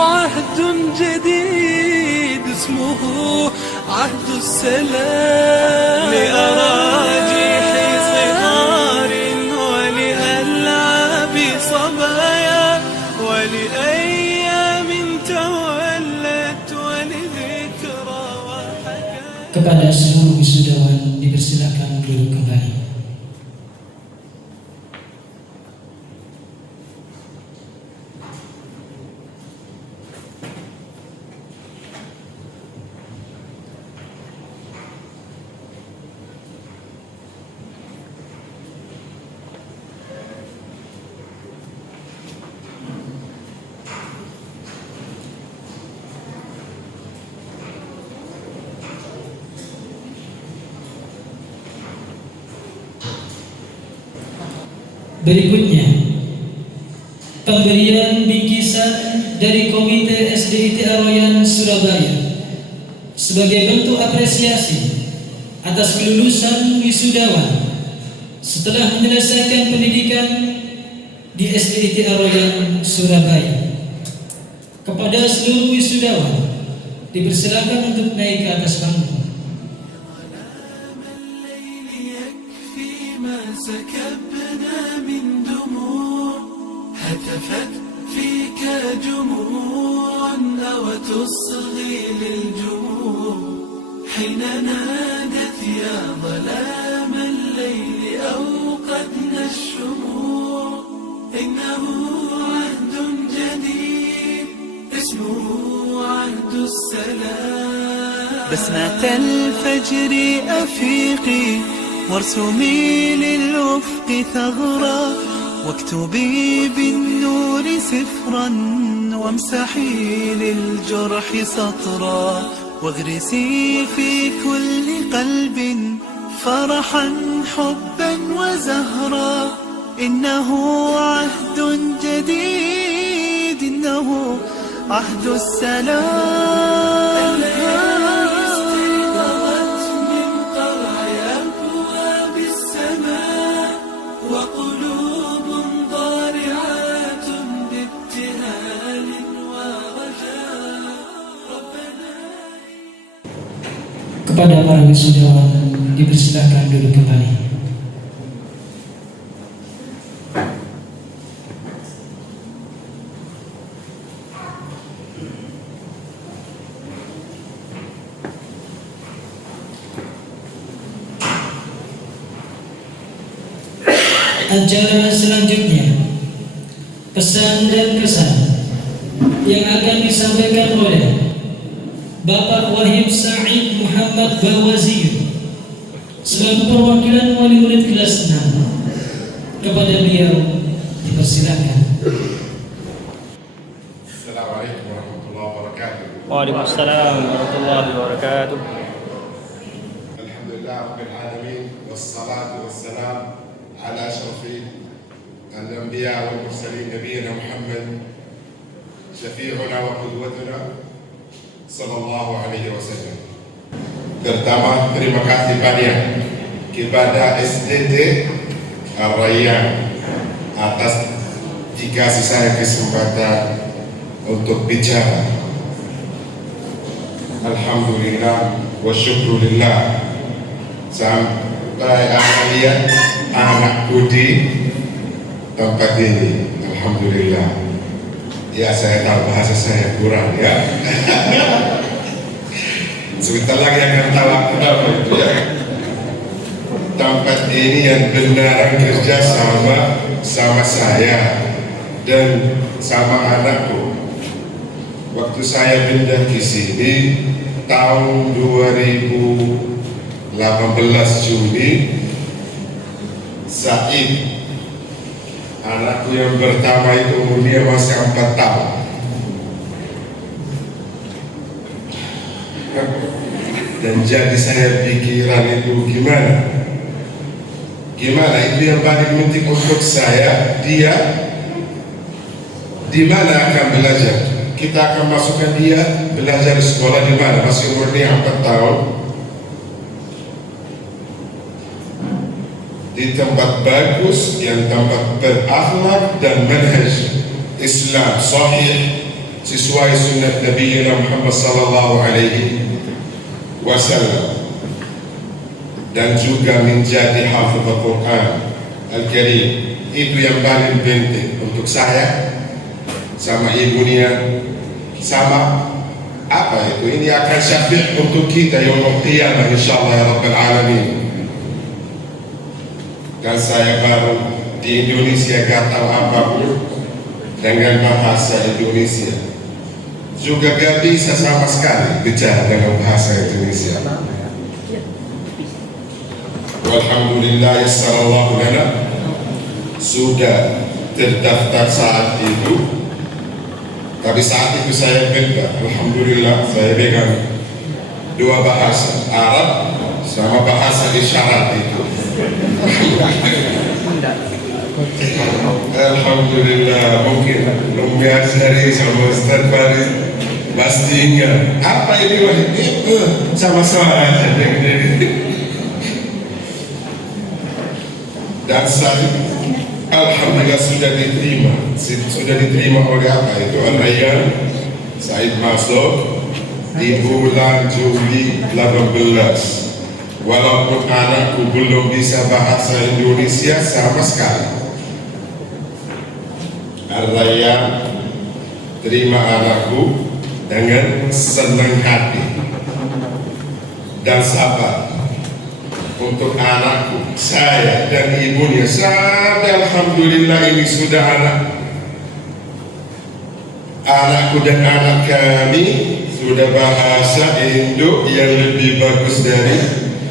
عهد جديد اسمه عهد السلام لأراجيح صغار ولألعاب صبايا ولأيام تولت ولذكرى وحكايا. Kepada seluruh wisudawan dipersilakan duduk kembali. Berikutnya, pemberian bingkisan dari Komite SDIT Aroyan Surabaya sebagai bentuk apresiasi atas kelulusan wisudawan setelah menyelesaikan pendidikan di SDIT Ar-Royan Surabaya. Kepada seluruh wisudawan dipersilakan untuk naik ke atas panggung. سكبنا من دموع هتفت فيك جموع أو تصغي للجموع حين نادت يا ظلام الليل أوقدنا الشموع إنه عهد جديد اسمه عهد السلام بسمة الفجر أفيقي وارسمي للأفق ثغرا واكتبي بالنور سفرا وامسحي للجرح سطرا واغرسي في كل قلب فرحا حبا وزهرا إنه عهد جديد إنه عهد السلام وقلوب ضارعات بابتهال ورجاء ربنا. Kepada para wisudawan dipersilakan duduk kembali. Acara selanjutnya, pesan dan kesan yang akan disampaikan oleh Bapak Wahib Sa'id Muhammad Bawazir selaku perwakilan wali murid kelas 6. Kepada beliau dipersilakan. Assalamualaikum warahmatullahi wabarakatuh. Waalaikumsalam warahmatullahi wabarakatuh. Alhamdulillah rabbil alamin wassalatu wassalam على أشرف الأنبياء والمرسلين نبينا محمد شفيعنا وقدوتنا صلى الله عليه wasallam. Pertama, terima kasih banyak kepada SDT Ar-Royan atas dikasih saya kesempatan untuk bicara. Alhamdulillah wa syukrulillah sampai akhirnya anakku di tempat ini. Alhamdulillah. Ya, saya tahu bahasa saya kurang ya. Sebentar lagi akan tahu kenapa itu ya. Tempat ini yang benar kerja sama saya dan sama anakku. Waktu saya pindah ke sini tahun 2018 Juni, Said, anakku yang pertama itu umurnya masih 4 tahun. Dan jadi saya pikiran itu gimana itu yang paling penting untuk saya, dia di mana akan belajar. Kita akan masukkan dia belajar di sekolah di mana, masih umurnya 4 tahun. Di tempat bagus, yang tempat berakhlak dan manhaj Islam sahih sesuai sunnah Nabi Muhammad sallallahu alaihi wasallam, dan juga menjadi hafidh Al-Quran Al-Karim. Itu yang paling penting untuk saya sama ibunya, sama apa itu, ini akan syafi' untuk kita yaumul qiyamah insyaallah ya rabbal alamin. Dan saya baru di Indonesia, gak tahu apapun dengan bahasa Indonesia, juga gak bisa sama sekali bicara dengan bahasa Indonesia. Alhamdulillah yassarallahu lana, sudah terdaftar saat itu, tapi saat itu saya pindah. Alhamdulillah saya pegang 2 bahasa, Arab sama bahasa isyarat itu. Alhamdulillah, mungkin Umi Azhari sama Ustaz Farid pasti ingat apa ini Wahid, sama-sama aja. Dan Said Alhamdulillah sudah diterima oleh apa itu Al-Rayyan. Said masuk di bulan Juli 18. Walaupun anakku belum bisa bahasa Indonesia sama sekali, Al-Rayyan terima anakku dengan senang hati dan sabar untuk anakku, saya dan ibunya sampai alhamdulillah ini sudah anakku dan anak kami sudah bahasa Indo yang lebih bagus dari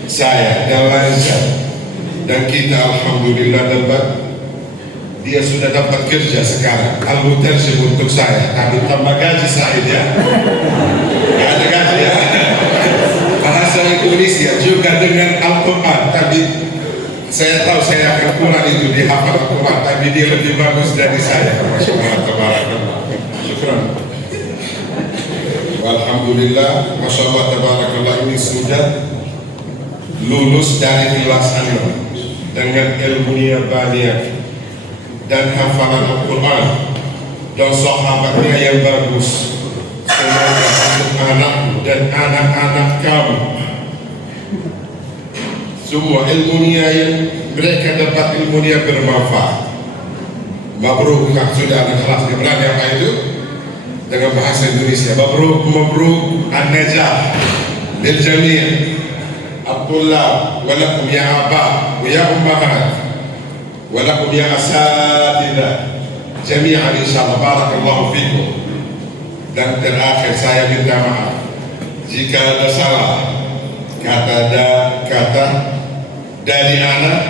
saya dan lancar, dan kita alhamdulillah dia sudah dapat kerja sekarang. Al-Mutarjim untuk saya, tapi tambah gaji saya ya. Gak ada gaji ya. Bahasa Indonesia juga dengan Al-Quran, tapi saya tahu saya akan kurang itu di hafal Al-Quran, tapi dia lebih bagus dari saya. Masya Allah, tabarakallah. Syukran. Alhamdulillah, Masya Allah, tabarakallah, ini sudah lulus dari kelas 6 dengan ilmunya banyak dan hafalan Al-Quran dan sahabatnya yang bagus. Semoga untuk anakku dan anak-anak kamu semua ilmunya yang mereka dapat ilmunya bermanfaat. Mabruk, sudah ada kelasnya berani apa itu dengan bahasa Indonesia. Mabruk an-najah lil jami' at-tullab wa lakum ya aba wa ya ummahat wa lakum ya asatidzah jami'an insyaallah. Barakallahu fikum. Dan terakhir saya minta maaf jika ada salah kata dari anak,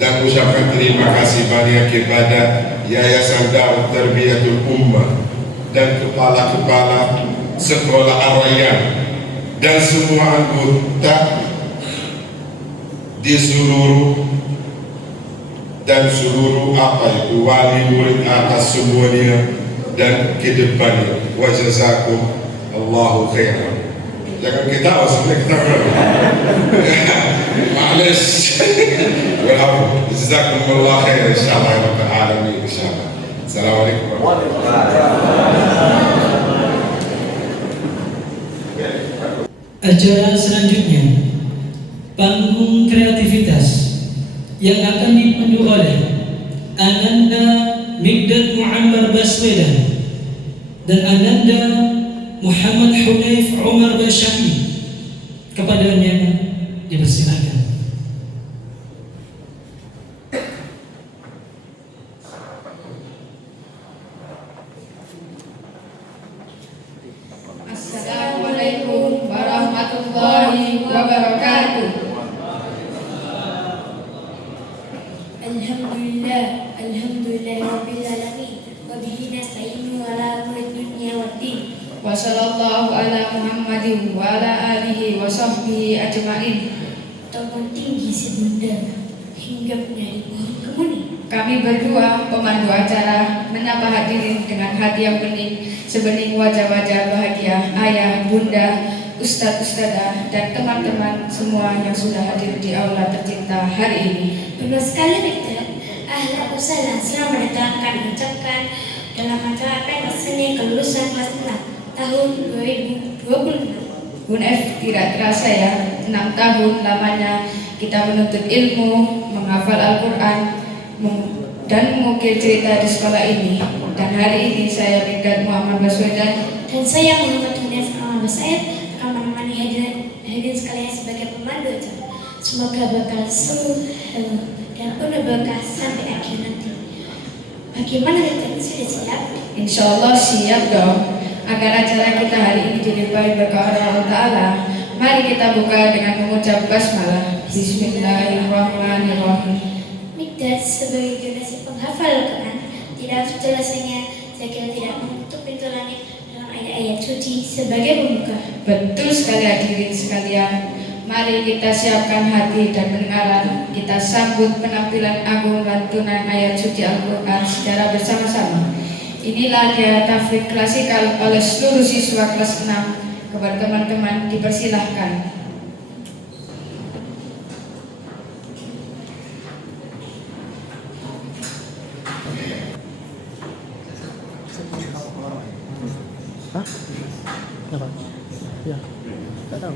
dan ucapkan terima kasih banyak kepada Yayasan Darut Tarbiyatul Ummah dan kepala-kepala sekolah Ar-Rayyan dan semua anggota di seluruh apa itu wali murid atas semuanya dan ke depannya. Wa jazakum Allahu khairan. Jangan ketawa, sebenarnya kita معلش والعفو. جزاكم الله خير ان شاء الله يا رب العالمين ان شاء الله. السلام عليكم ورحمه الله. Acara selanjutnya panggung kreativitas yang akan dipandu oleh Ananda Migdad Muammar Baswedan dan Ananda Muhammad Hunaif Umar Basyami. Kepadanya dipersilakan. Assalamualaikum warahmatullahi wabarakatuh. Alhamdulillah rabbil alamin wa bihi nasta'inu ala umuri dunya waddin. Wa sallallahu ala Muhammadin wa ala alihi wa sahbihi ajma'in. Tolong tinggi sebunda hingga menjadi pohon kemuning. Kami berdua pemandu acara menyapa hadirin dengan hati yang bening, sebening wajah-wajah bahagia ayah, bunda, ustadz-ustadzah dan teman-teman semua yang sudah hadir di aula tercinta hari ini. Benar sekali Migdad. Ahlan wa sahlan, selamat datang kami ucapkan dalam acara pentas seni kelulusan kelas 6 tahun 2026. Bun F, tidak terasa ya, 6 tahun lamanya kita menuntut ilmu, menghafal Al-Quran, dan mengukir cerita di sekolah ini. Dan hari ini saya Migdad Muammar Baswedan dan saya Muhammad Hunaif Umar Basyami akan menemani hadirin sekalian sebagai pemandu acara. Semoga bakal seru dan penuh berkah sampai akhir nanti. Bagaimana Migdad, sudah siap? Insya Allah siap dong. Agar acara kita hari ini dilimpahi berkah Allah Ta'ala, mari kita buka dengan mengucap basmalah. Bismillahirrahmanirrahim. Migdad sebagai generasi penghafal Al-Quran tidak sejelasnya jika tidak menutup pintu langit dalam ayat-ayat suci sebagai pembuka. Betul sekali hadirin sekalian. Mari kita siapkan hati dan pendengaran. Kita sambut penampilan agung lantunan ayat suci Al-Quran secara bersama-sama. Inilah dia tafsir klasikal oleh seluruh siswa kelas 6. Kepada teman-teman dipersilahkan. Hah? Apa? Ya, nggak tahu.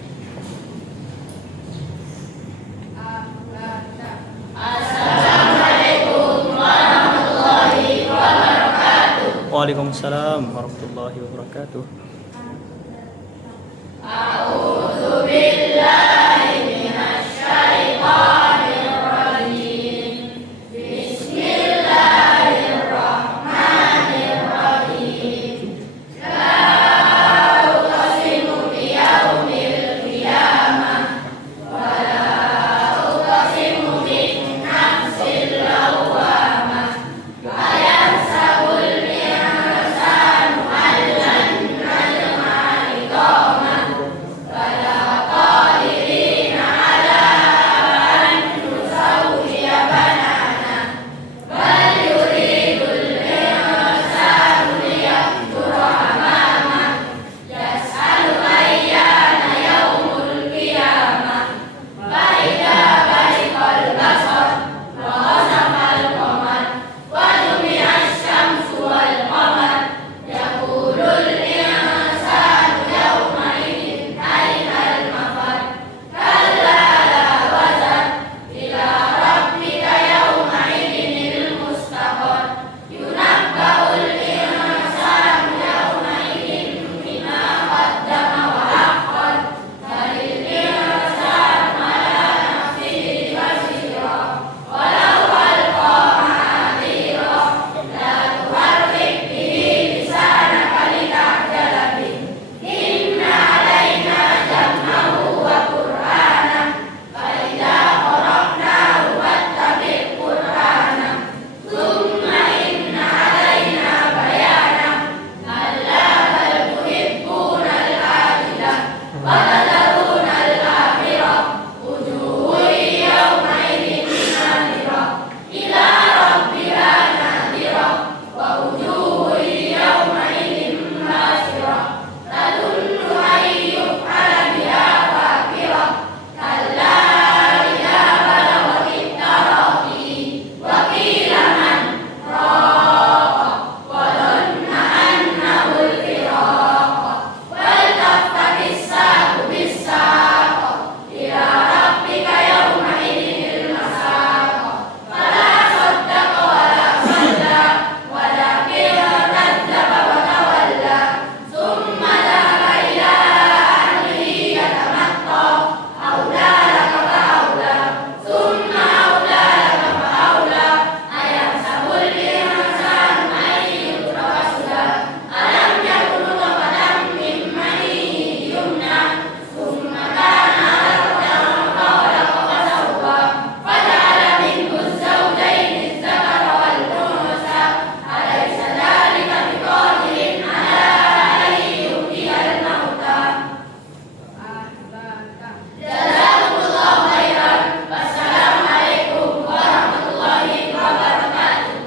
Waalaikumsalam warahmatullahi wabarakatuh.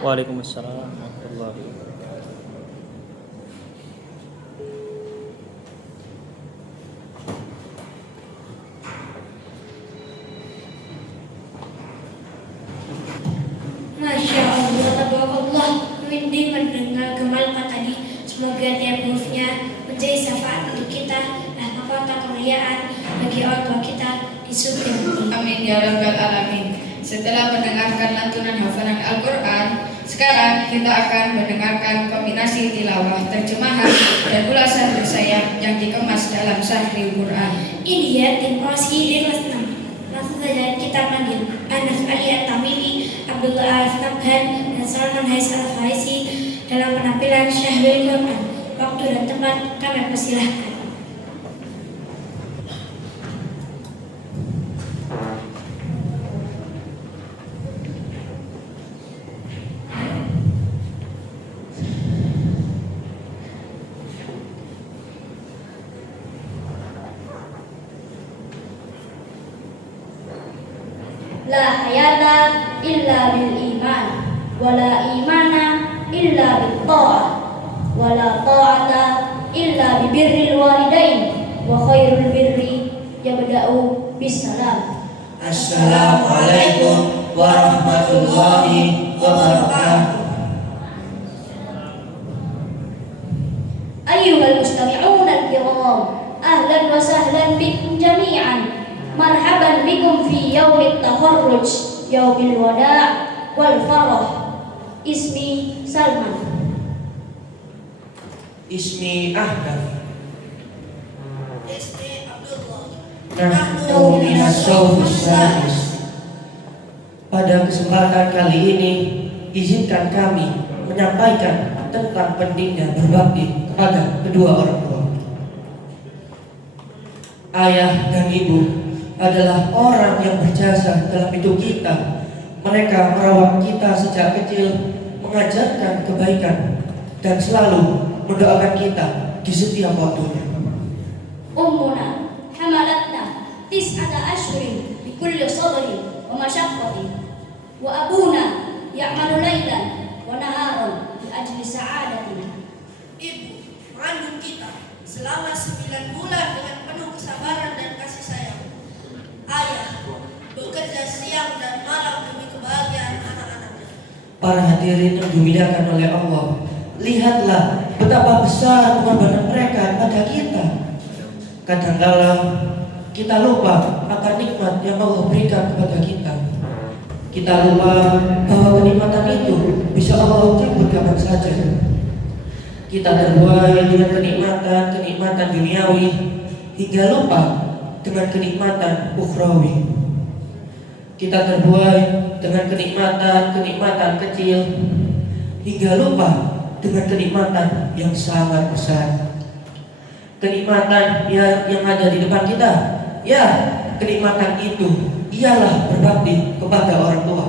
Waalaikumsalam warahmatullahi wabarakatuh. Masya Allah, tabarakallah. Windy mendengar kemaluan tadi. Semoga tiap hurufnya menjadi syafaat untuk kita dan mahkota kemuliaan bagi orang tua kita di surga. Amin ya rabbal alamin. Setelah mendengarkan lantunan hafalan Al-Quran, sekarang kita akan mendengarkan kombinasi tilawah, terjemahan, dan ulasan bersayap yang dikemas dalam Sahih Quran. Ini ya tim Osi di kelas 6. Langsung saja kita panggil Anas Ali At-Tamimi, Abdullah Al-Nabhan, dan Salman Hais Al-Farisi dalam penampilan Syahrul Quran. Waktu dan tempat kami persilahkan. La hayata illa bil iman, wala imana illa bil ta'ah, wala ta'ata illa bi birril walidain, wa khairul birri yabda'u bis salam. Assalamualaikum warahmatullahi wabarakatuh. Ayyuhal المستمعون الكرام، أهلا وسهلا بكم جميعا. مرحبا بكم في يوم التخرج، يوم الوداع والفرح. اسمي سلمان. Ismi Ahmad. اسمي عبد الله. Nahnu minas shawfus sadis. Pada kesempatan kali ini, izinkan kami menyampaikan tentang pentingnya berbakti kepada kedua orang tua. Ayah dan ibu adalah orang yang berjasa dalam hidup kita. Mereka merawat kita sejak kecil, mengajarkan kebaikan, dan selalu mendoakan kita di setiap waktunya. أمنا حملتنا 9 أشهر بكل صبر ومشقة، وأبونا يعمل ليلا ونهارا لأجل سعادتنا. Ibu mengandung kita selama 9 bulan dengan penuh kesabaran dan kasih sayang. Ayah bekerja siang dan malam demi kebahagiaan anak-anaknya. Para hadirin yang dimuliakan oleh Allah, lihatlah betapa besar pengorbanan mereka pada kita. Kadang-kala kita lupa akan nikmat yang Allah berikan kepada kita. Kita lupa bahwa kenikmatan itu bisa Allah cabut kapan saja. Kita terbuai dengan kenikmatan duniawi hingga lupa dengan kenikmatan ukhrawi. Kita terbuai dengan kenikmatan kecil hingga lupa dengan kenikmatan yang sangat besar. Kenikmatan yang ada di depan kita, ya, kenikmatan itu ialah berbakti kepada orang tua.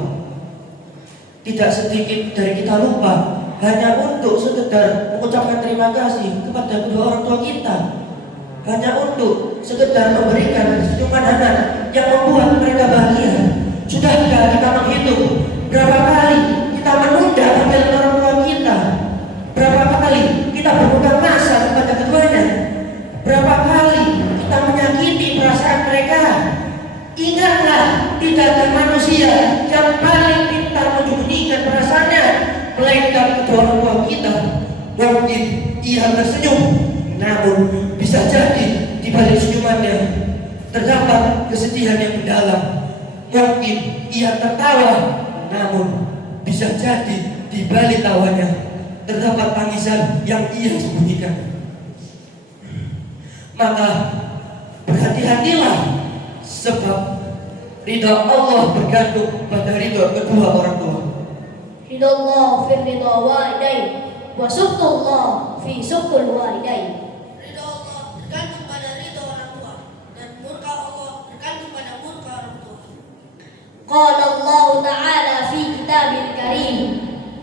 Tidak sedikit dari kita lupa hanya untuk sekedar mengucapkan terima kasih kepada kedua orang tua kita, hanya untuk sekedar memberikan senyuman hangat yang membuat mereka bahagia. Sudahkah kita menghitung berapa kali kita menunda panggilan orang tua kita? Berapa kali kita berbuka masa kepada keduanya? Berapa kali kita menyakiti perasaan mereka? Ingatlah, tidak ada manusia yang paling pintar menyembunyikan perasaannya melainkan kedua orang tua kita. Mungkin ia tersenyum, namun bisa jadi di balik senyumannya terdapat kesedihan yang mendalam. Mungkin ia tertawa, namun bisa jadi di balik tawanya terdapat tangisan yang ia sembunyikan. Maka berhati-hatilah, sebab ridha Allah bergantung pada ridha kedua orang tua. Ridha Allah fi ridha walidain, wa sukhullah fi sukhul walidain. Ridha Allah bergantung pada ridha orang tua, dan murka Allah bergantung pada murka orang tua. Qala Allah Ta'ala fi kitabil karim,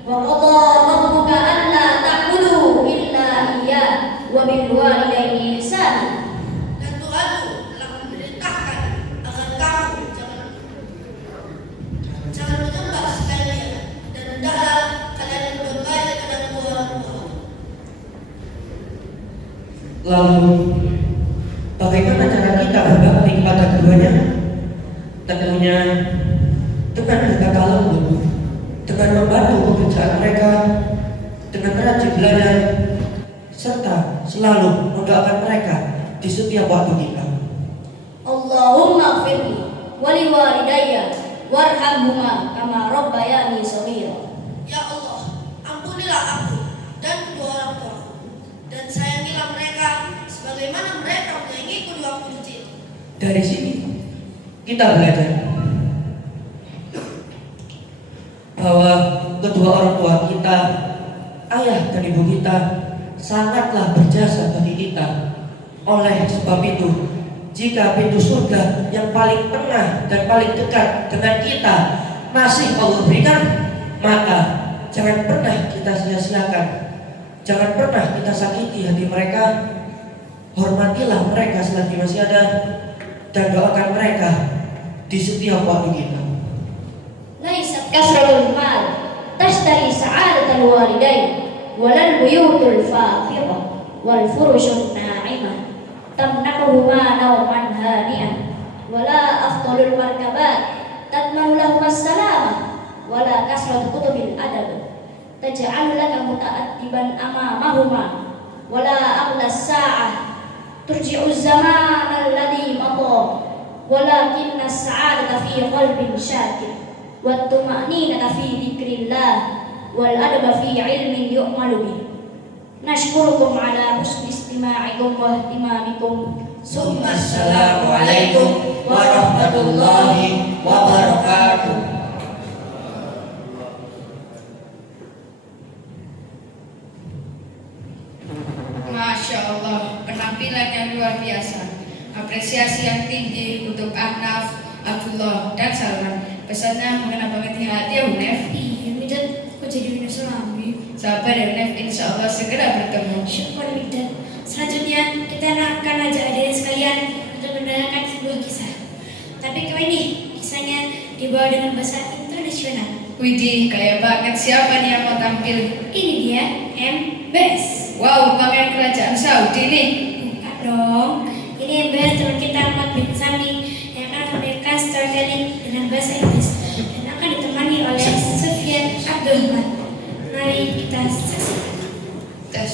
wa qadha rabbuka alla ta'budu illa iyyah wa bil walidaini ihsana. Dan Tuhanmu telah memerintahkan agar kamu jangan menyembah selain Dia, dan hendaklah kalian berbuat baik kepada kedua orang tua. Lalu bagaimana cara kita berbakti kepada keduanya? Tentunya dengan berkata lembut, dengan membantu pekerjaan mereka, dengan rajin belajar, serta selalu mendoakan mereka di setiap waktu kita. Allahumma firli wa liwalidayya warhamhuma kama rabbayani shaghira. Ya Allah, ampunilah aku dan kedua orang tuaku, dan sayangilah mereka sebagaimana mereka menyayangiku di waktu kecil. Dari sini kita belajar bahwa kedua orang tua kita, ayah dan ibu kita, sangatlah berjasa bagi kita. Oleh sebab itu, jika pintu surga yang paling tengah dan paling dekat dengan kita masih Allah berikan, maka jangan pernah kita sia-siakan, jangan pernah kita sakiti hati mereka. Hormatilah mereka selagi masih ada, dan doakan mereka di setiap waktu kita. Laisat kasratul mal tashtari sa'adatal walidain walal buyutul fakhirah wal furushun na'imah tamnahuhuma nawman hani'an wala afdalul markabat tadmanu lahum as-salamah wala kasratu kutubil adab taj'alu laka muta'addiban amamahuma ولا أغلى الساعة ترجع الزمان الذي مضى ولكن السعادة في قلب شاكر والطمأنينة في ذكر الله والأدب في علم يؤمل به. نشكركم على حسن استماعكم واهتمامكم. ثم السلام عليكم ورحمة الله وبركاته. Masya Allah, penampilan yang luar biasa. Apresiasi yang tinggi untuk Ahnaf, Abdullah, dan Salman. Pesannya mengena banget di hati ya Unef. Iya, Midan, kok jadi minus lambi? Sabar ya Unef, insya Allah segera bertemu. Syukur Midan. Selanjutnya kita akan ajak hadirin sekalian untuk mendengarkan sebuah kisah. Tapi kali ini kisahnya dibawa dengan bahasa internasional. Widih, kaya banget. Siapa nih yang mau tampil? Ini dia MBS. Wow, pangeran kerajaan Saudi nih. Bukan dong. Ini MBS teman kita Ahmad bin Sami yang akan memberikan storytelling dengan bahasa Inggris dan akan ditemani oleh Sufyan Abdurrahman. Mari kita saksikan. Tes.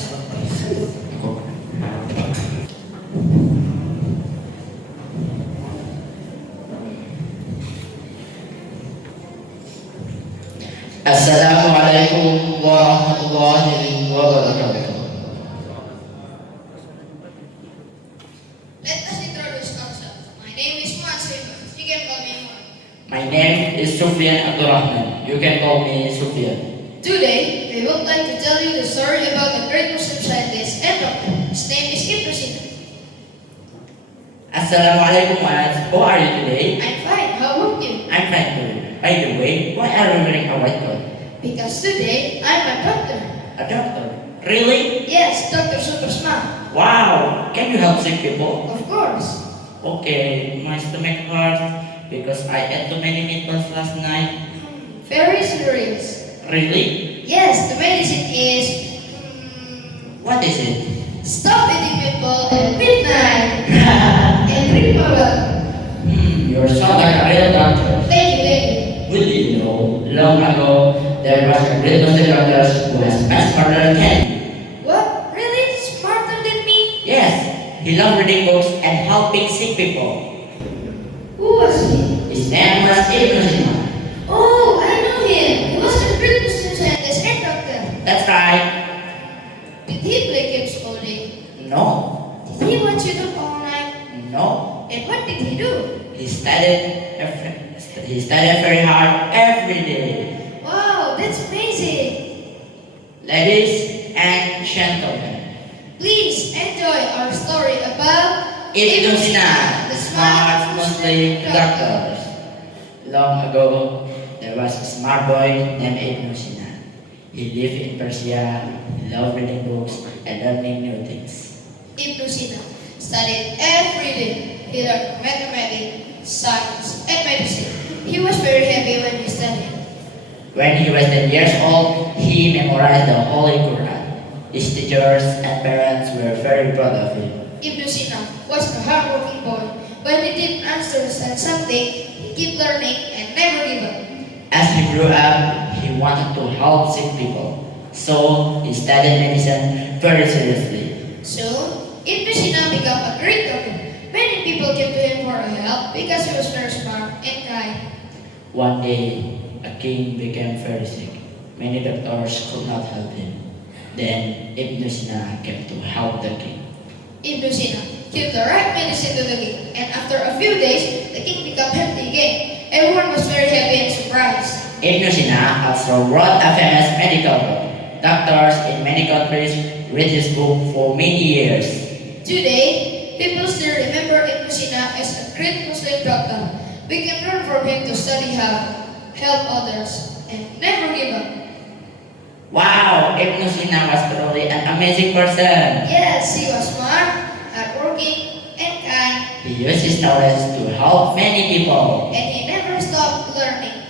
Assalamualaikum warahmatullahi wabarakatuh. Let us introduce ourselves. My name is Muhammad Sriman. You can call me Muhammad. My name is Sufyan Abdurrahman. You can call me Sufyan. Today, we would like to tell you the story about a great Muslim scientist and doctor. His name is Ibn Sina. Assalamualaikum Muaz. How are you today? I'm fine. How about you? I'm fine too. By the way, why are you wearing a white coat? Because today, I'm a doctor. A doctor? Really? Yes, Dr. Super Smart. Wow! Can you help sick people? Of course. Okay, my stomach hurts because I ate too many meatballs last night. Very serious. Really? Yes, the medicine is What is it? stop eating meatball at midnight and drink more water. You sound like a real doctor. Thank you. Would you know, long ago, there was a great Muslim doctor who was much smarter than me. What? Really? Smarter than me? Yes, he loved reading books and helping sick people. Who was he? His name was Ibn Sina. Oh, I know him. He was a great Muslim scientist and doctor. That's right. Did he play games all day? No, Did he watch YouTube all night? no. And what did he do? He studied very hard every day. Wow, that's amazing. Ladies and gentlemen, Please enjoy our story about Ibn Sina, the smart Muslim doctor. Long ago, there was a smart boy named Ibn Sina. He lived in Persia, he loved reading books and learning new things. Ibn Sina studied every day. He learned mathematics, science, and medicine. He was very happy when he studied. When he was 10 years old, he memorized the Holy Quran. His teachers and parents were very proud of him. Ibn Sina was a hardworking boy. When he didn't understand something, he kept learning and never gave up. As he grew up, he wanted to help sick people. So he studied medicine very seriously. Soon, Ibn Sina became a great doctor. Many people came to him for help because he was very smart and kind. One day, a king became very sick. Many doctors could not help him. Then Ibn Sina came to help the king. Ibn Sina gave the right medicine to the king, and after a few days, the king became healthy again. Everyone was very happy and surprised. Ibn Sina also wrote a famous medical book. Doctors in many countries read his book for many years. Today, people still remember Ibn Sina as a great Muslim doctor. We can learn from him to study how, help others, and never give up. Wow, Ibn Sina was truly an amazing person. Yes, he was smart, hardworking, and kind, He used his knowledge to help many people. and he never stopped learning.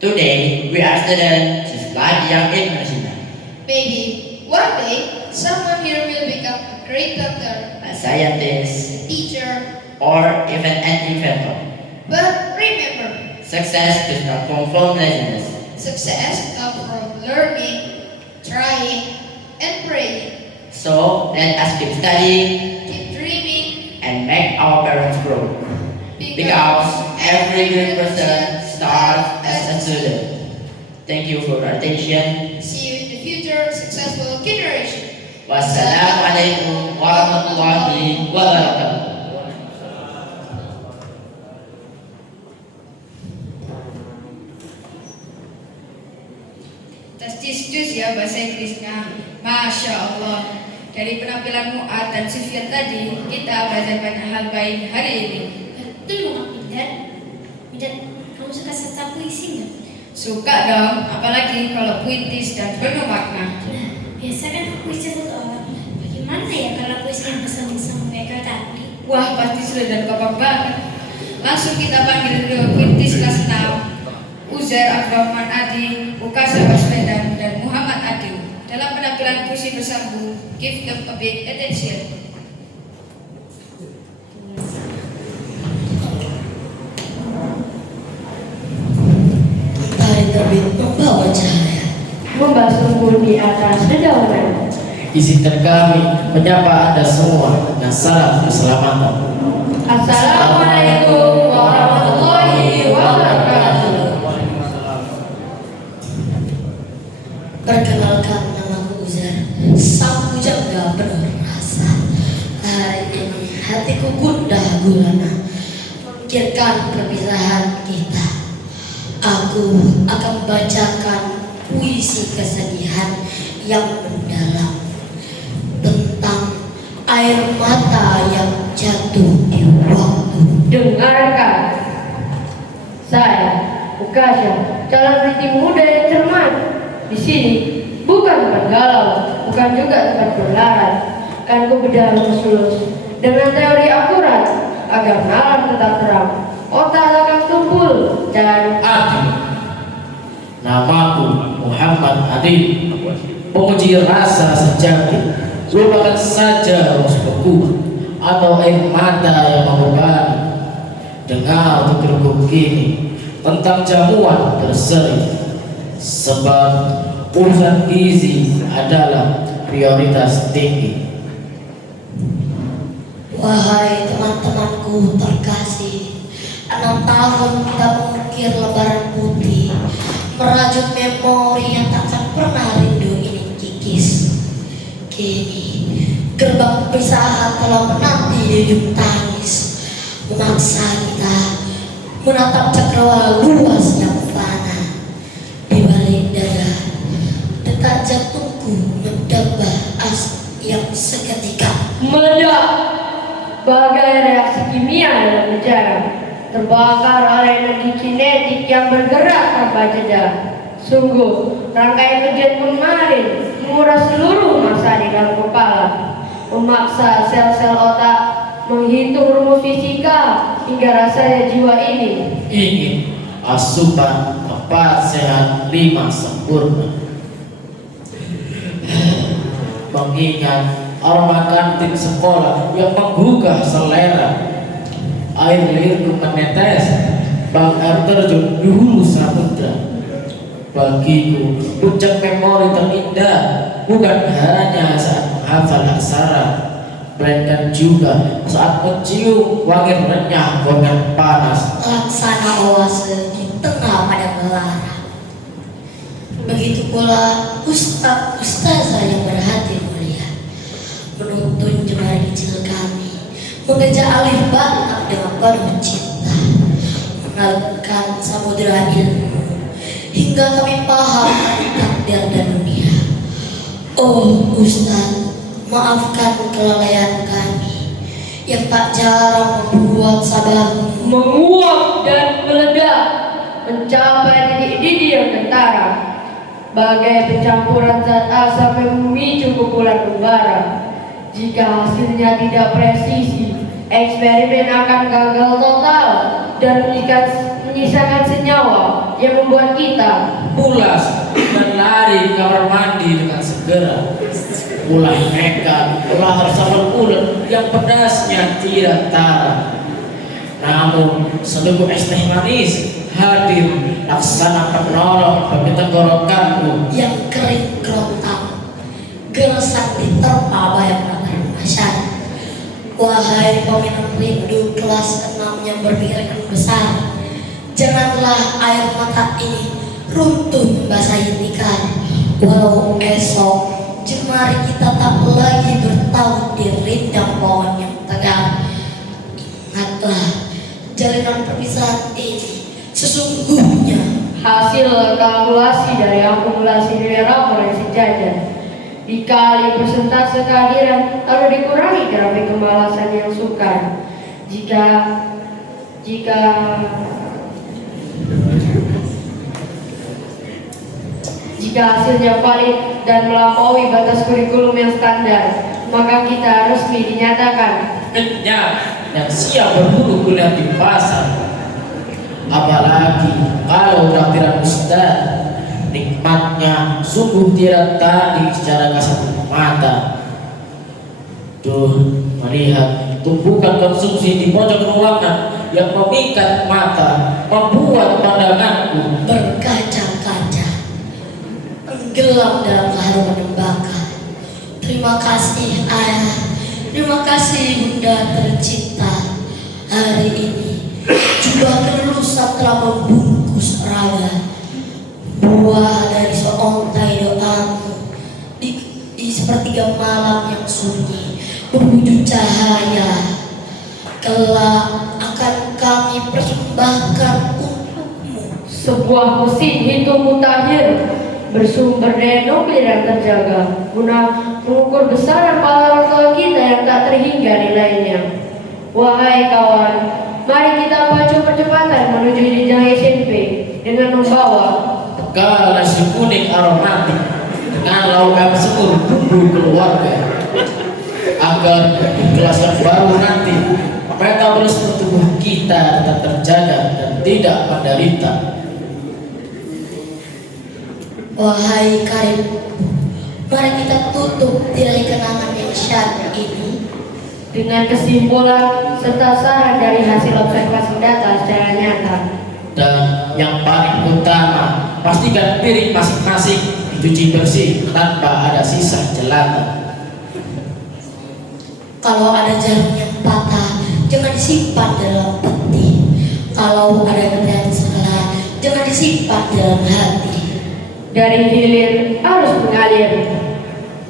Today, we are students just like young Ibn Sina. Maybe one day, someone here will become a great doctor, A scientist, teacher, or even an inventor. but remember, Success does not come from laziness. success comes from learning, trying, and praying. So let us keep studying keep dreaming, and make our parents grow. Because every good person starts as a student. Thank you for your attention. see you in the future successful generation. Wassalamualaikum warahmatullahi wabarakatuh. Tes ya bahasa Inggrisnya. Masya Allah. Dari penampilan Mu'ad dan Sufyan tadi, kita belajar banyak hal baik hari ini. Betul Mak Midat. Midat, kamu suka serta puisi nggak? Suka dong, apalagi kalau puitis dan penuh makna. Nah, biasa kan puisi seseorang. Bagaimana ya kalau puisi yang bersama-sama mereka tadi? Wah, pasti sudah dan kompak banget. Langsung kita panggil dulu puitis kelas 6. Uzair Abdurrahman Adi, Ukasa Baswedan, dan Muhammad Adil. Dalam penampilan puisi bersambung, give them a big attention. Matahari terbit membawa cahaya, Membasuh di atas dedaunan. Izinkan kami menyapa Anda semua dengan salam keselamatan. Assalamualaikum warahmatullahi wabarakatuh. perkenalkan namaku Uzair, sang pujangga penuh rasa. Hari ini hatiku gundah gulana, memikirkan perpisahan kita. Aku akan membacakan puisi kesedihan yang mendalam tentang air mata yang jatuh di waktu. Dengarkan, saya Ukasha, calon peneliti muda yang cermat. Di sini bukan tempat galau, bukan juga tempat berlaran. Kan ku bedah lurus dengan teori akurat agar nalar tetap terang, otak akan tumpul dan Adi, namaku Muhammad Adi. Pemuji rasa sejati merupakan saja rasa beku atau air mata yang membebani. Dengar tuturku kini tentang jamuan berseri, sebab urusan gizi adalah prioritas tinggi. Wahai teman-temanku terkasih, 6 tahun kita mengukir lembaran putih, merajut memori yang takkan pernah rindu ini kikis. Kini gerbang perpisahan telah menanti di ujung tangis, memaksa kita menatap cakrawala luas yang fana. Di balik dada, detak jantungku mendamba as yang seketika meledak bagai reaksi kimia dalam berjalan, terbakar oleh energi kinetik yang bergerak tanpa jeda. Sungguh, rangkaian ujian kemarin menguras seluruh masa di dalam kepala, memaksa sel-sel otak menghitung rumus fisika hingga rasanya jiwa ini Ingin asupan tepat sehat 5 sempurna. Mengingat aroma kantin sekolah yang menggugah selera, air liurku menetes, bang air terjun di hulu samudra. Bagiku puncak memori terindah bukan hanya saat menghafal aksara, melainkan juga saat mencium wangi renyah goreng panas. laksana oase di tengah padang melara. Begitu pula ustazah yang berhati mulia menuntun jemari kecil kami, mengejar alif batak dengan penuh cinta, mengalirkan samudera ilmu hingga kami paham takdir dan dunia. Oh Ustaz, maafkan kelalaian kami yang tak jarang membuat sabarmu menguap dan meledak, mencapai titik didih yang kentara, bagai pencampuran zat asam yang memicu pukulan membara. Jika hasilnya tidak presisi, eksperimen akan gagal total dan menyisakan senyawa yang membuat kita Pulas dan lari ke kamar mandi dengan segera. Mulai nekat lahar sambal ulet yang pedasnya tidak tara. Namun seteguk es teh manis hadir laksana penolong bagi tenggorokanku yang kering kerontang, gersang diterpa bayang masyarakat. Wahai peminum rindu kelas 6 yang berpikiran besar, janganlah air mata ini runtuh membasahi tikar. Walau esok jemari kita tak lagi bertahun di rindang pohon yang tegar. Ingatlah, jalinan perpisahan ini sesungguhnya hasil kalkulasi dari akumulasi nilai rapor yang sejajar dikali persentase kehadiran lalu dikurangi grafik kemalasan yang sukar. Jika hasilnya valid dan melampaui batas kurikulum yang standar, maka kita resmi dinyatakan kenyang dan siap berburu kuliah di pasar. Apalagi kalau traktiran ustaz, nikmatnya sungguh tidak tanding secara kasat mata. Tuh, melihat tumpukan konsumsi di pojok ruangan yang memikat mata, membuat pandanganku berkaca-kaca, tenggelam dalam keharuman yang bakar. Terima kasih ayah, terima kasih bunda tercinta. Hari ini jubah kelulusan telah membungkus raga. Buah dari seontai doamu di sepertiga malam yang sunyi berwujud cahaya. Kelak akan kami persembahkan untukmu sebuah mesin hitung mutakhir bersumber daya nuklir yang terjaga guna mengukur besaran pahala orang tua kita yang tak terhingga nilainya. Wahai kawan, mari kita pacu percepatan menuju jenjang SMP dengan membawa bekal nasi kuning aromatik dengan lauk semur bumbu keluarga, agar di kelas yang baru nanti metabolisme tubuh kita tetap terjaga dan tidak menderita. Wahai Karim, mari kita tutup tirai kenangan yang syar'i ini dengan kesimpulan serta saran dari hasil observasi data secara nyata. Dan yang paling utama, pastikan piring masing-masing dicuci bersih tanpa ada sisa jelata. Kalau ada jarum yang patah, jangan disimpan dalam peti. Kalau ada kata yang salah, jangan disimpan dalam hati. Dari hilir harus mengalir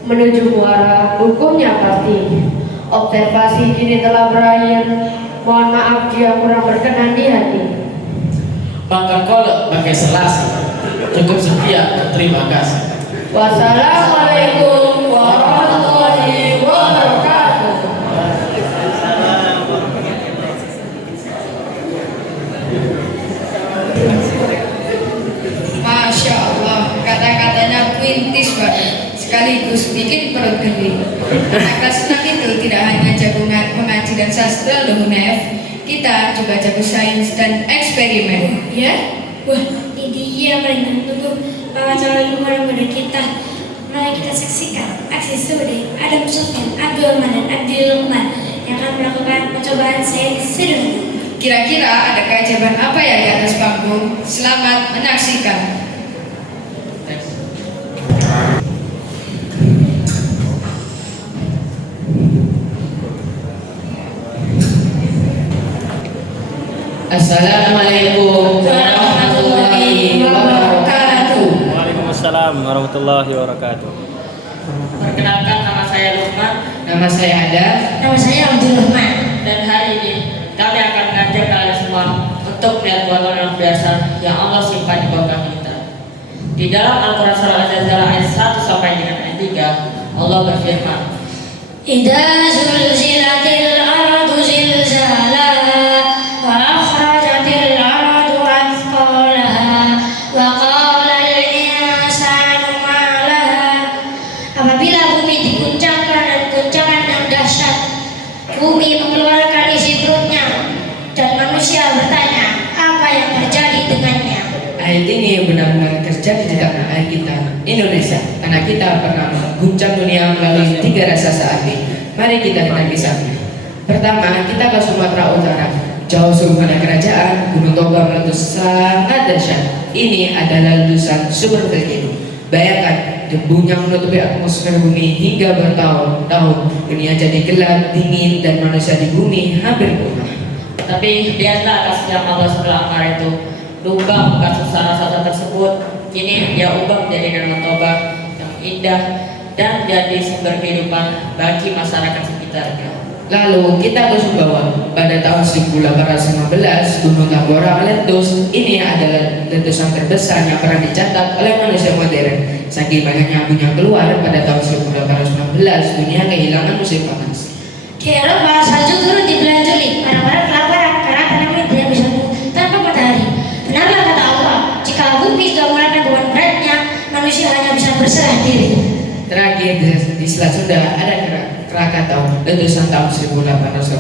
menuju muara, hukumnya pasti. Observasi kini telah berakhir. Mohon maaf jika kurang berkenan di hati. Maka kolak pakai selasi. Cukup sekian, terima kasih. Wassalamualaikum warahmatullahi wabarakatuh. Masya Allah, kata-katanya puitis banget, sekaligus bikin perut geli. Maka senang itu tidak hanya jago mengaji dan sastra loh Nef, kita juga jago sains dan eksperimen, ya? Wah, ini dia paling tunggu para calon lumrah muda kita. Mari kita saksikan aksi Sude, Adam Sofyan, Abdul Rahman dan Abdul Lukman yang akan melakukan percobaan sains sederhana. Kira-kira ada keajaiban apa ya di atas panggung? Selamat menyaksikan. Assalamualaikum warahmatullahi wabarakatuh. Waalaikumsalam warahmatullahi wabarakatuh. Perkenalkan, nama saya Lukman. Nama saya Ada. Nama saya Abdul Rahman. Dan hari ini kami akan mengajak kalian semua untuk melihat buatan yang biasa yang Allah simpan di bawah kita. Di dalam Al-Quran surah Al-Zalzal ayat 1 sampai dengan ayat 3, Allah berfirman, Idza zulzilatil ardu zilzalaha wa akhrajatil ardu athqalaha wa qala al-insanu ma laha. Apabila bumi diguncangkan dan guncangan yang dahsyat, bumi mengeluarkan isi perutnya dan manusia bertanya, apa yang terjadi dengannya? ayat ini benar-benar terjadi di tanah air kita, Indonesia, karena kita pernah mengguncang dunia melalui 3 raksasa api. Mari kita kisahnya. Pertama, kita ke Sumatera Utara. Jauh sebelum kerajaan, Gunung Toba meletus sangat dahsyat. Ini adalah letusan super volcano. Bayangkan, debunya menutupi atmosfer bumi hingga bertahun-tahun. Dunia jadi gelap, dingin, dan manusia di bumi hampir punah. Tapi lihatlah kasih yang Allah SWT itu diubah kasus salah satu tersebut. Kini dia ubah menjadi danau toba yang indah dan jadi sumber kehidupan bagi masyarakat sekitarnya. Lalu kita terus bahwa pada tahun 1815 Gunung Tambora meletus. Ini adalah letusan terbesar yang pernah dicatat oleh manusia modern. Saking banyaknya abu yang keluar pada tahun 1819, dunia kehilangan musim panas. Di Eropa, salju turun di bulan Juli. Orang-orang kelaparan karena tanaman tidak bisa tumbuh tanpa matahari. Benarlah kata Allah, jika bumi sudah mulai beban beratnya, manusia hanya bisa berserah diri. Terakhir di Selat Sunda ada Krakatau. Letusan tahun 1883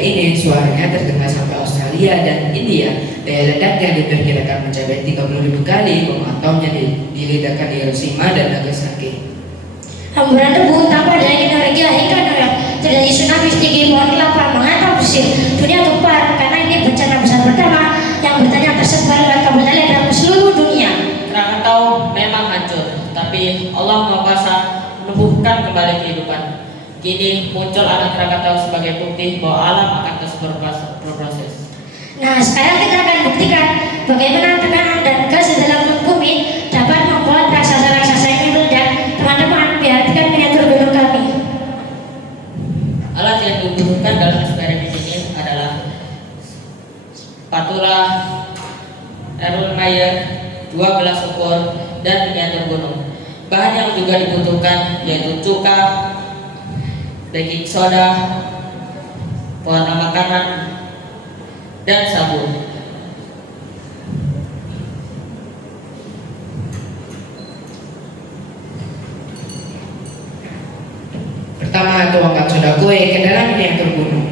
ini suaranya terdengar sampai Australia dan India. Daya ledaknya diperkirakan mencapai 30.000 kali. Bom atomnya diledakkan di Hiroshima dan Nagasaki. Hamburan debu tanpa adanya energi hingga New York. Terjadi tsunami setinggi pohon kelapa menghantam Mesir. Dunia gempar karena ini bencana besar pertama yang bertanya tersebar lewat kabel telegram ke seluruh dunia. Krakatau memang hancur, tapi Allah Maha Kuasa menumbuhkan kembali kehidupan. Kini muncul anak Krakatau sebagai bukti bahwa alam akan terus berproses. Nah, sekarang kita akan buktikan bagaimana tekanan dan gas di dalam bumi dapat membuat raksasa-raksasa ini meledak. Teman-teman, perhatikan miniatur gunung kami. Alat yang dibutuhkan dalam eksperimen ini adalah spatula, Erlenmeyer, 2 gelas ukur, dan miniatur gunung. Bahan yang juga dibutuhkan yaitu cuka, baking soda, pewarna makanan, dan sabun. Pertama, tuangkan soda kue ke dalam miniatur gunung.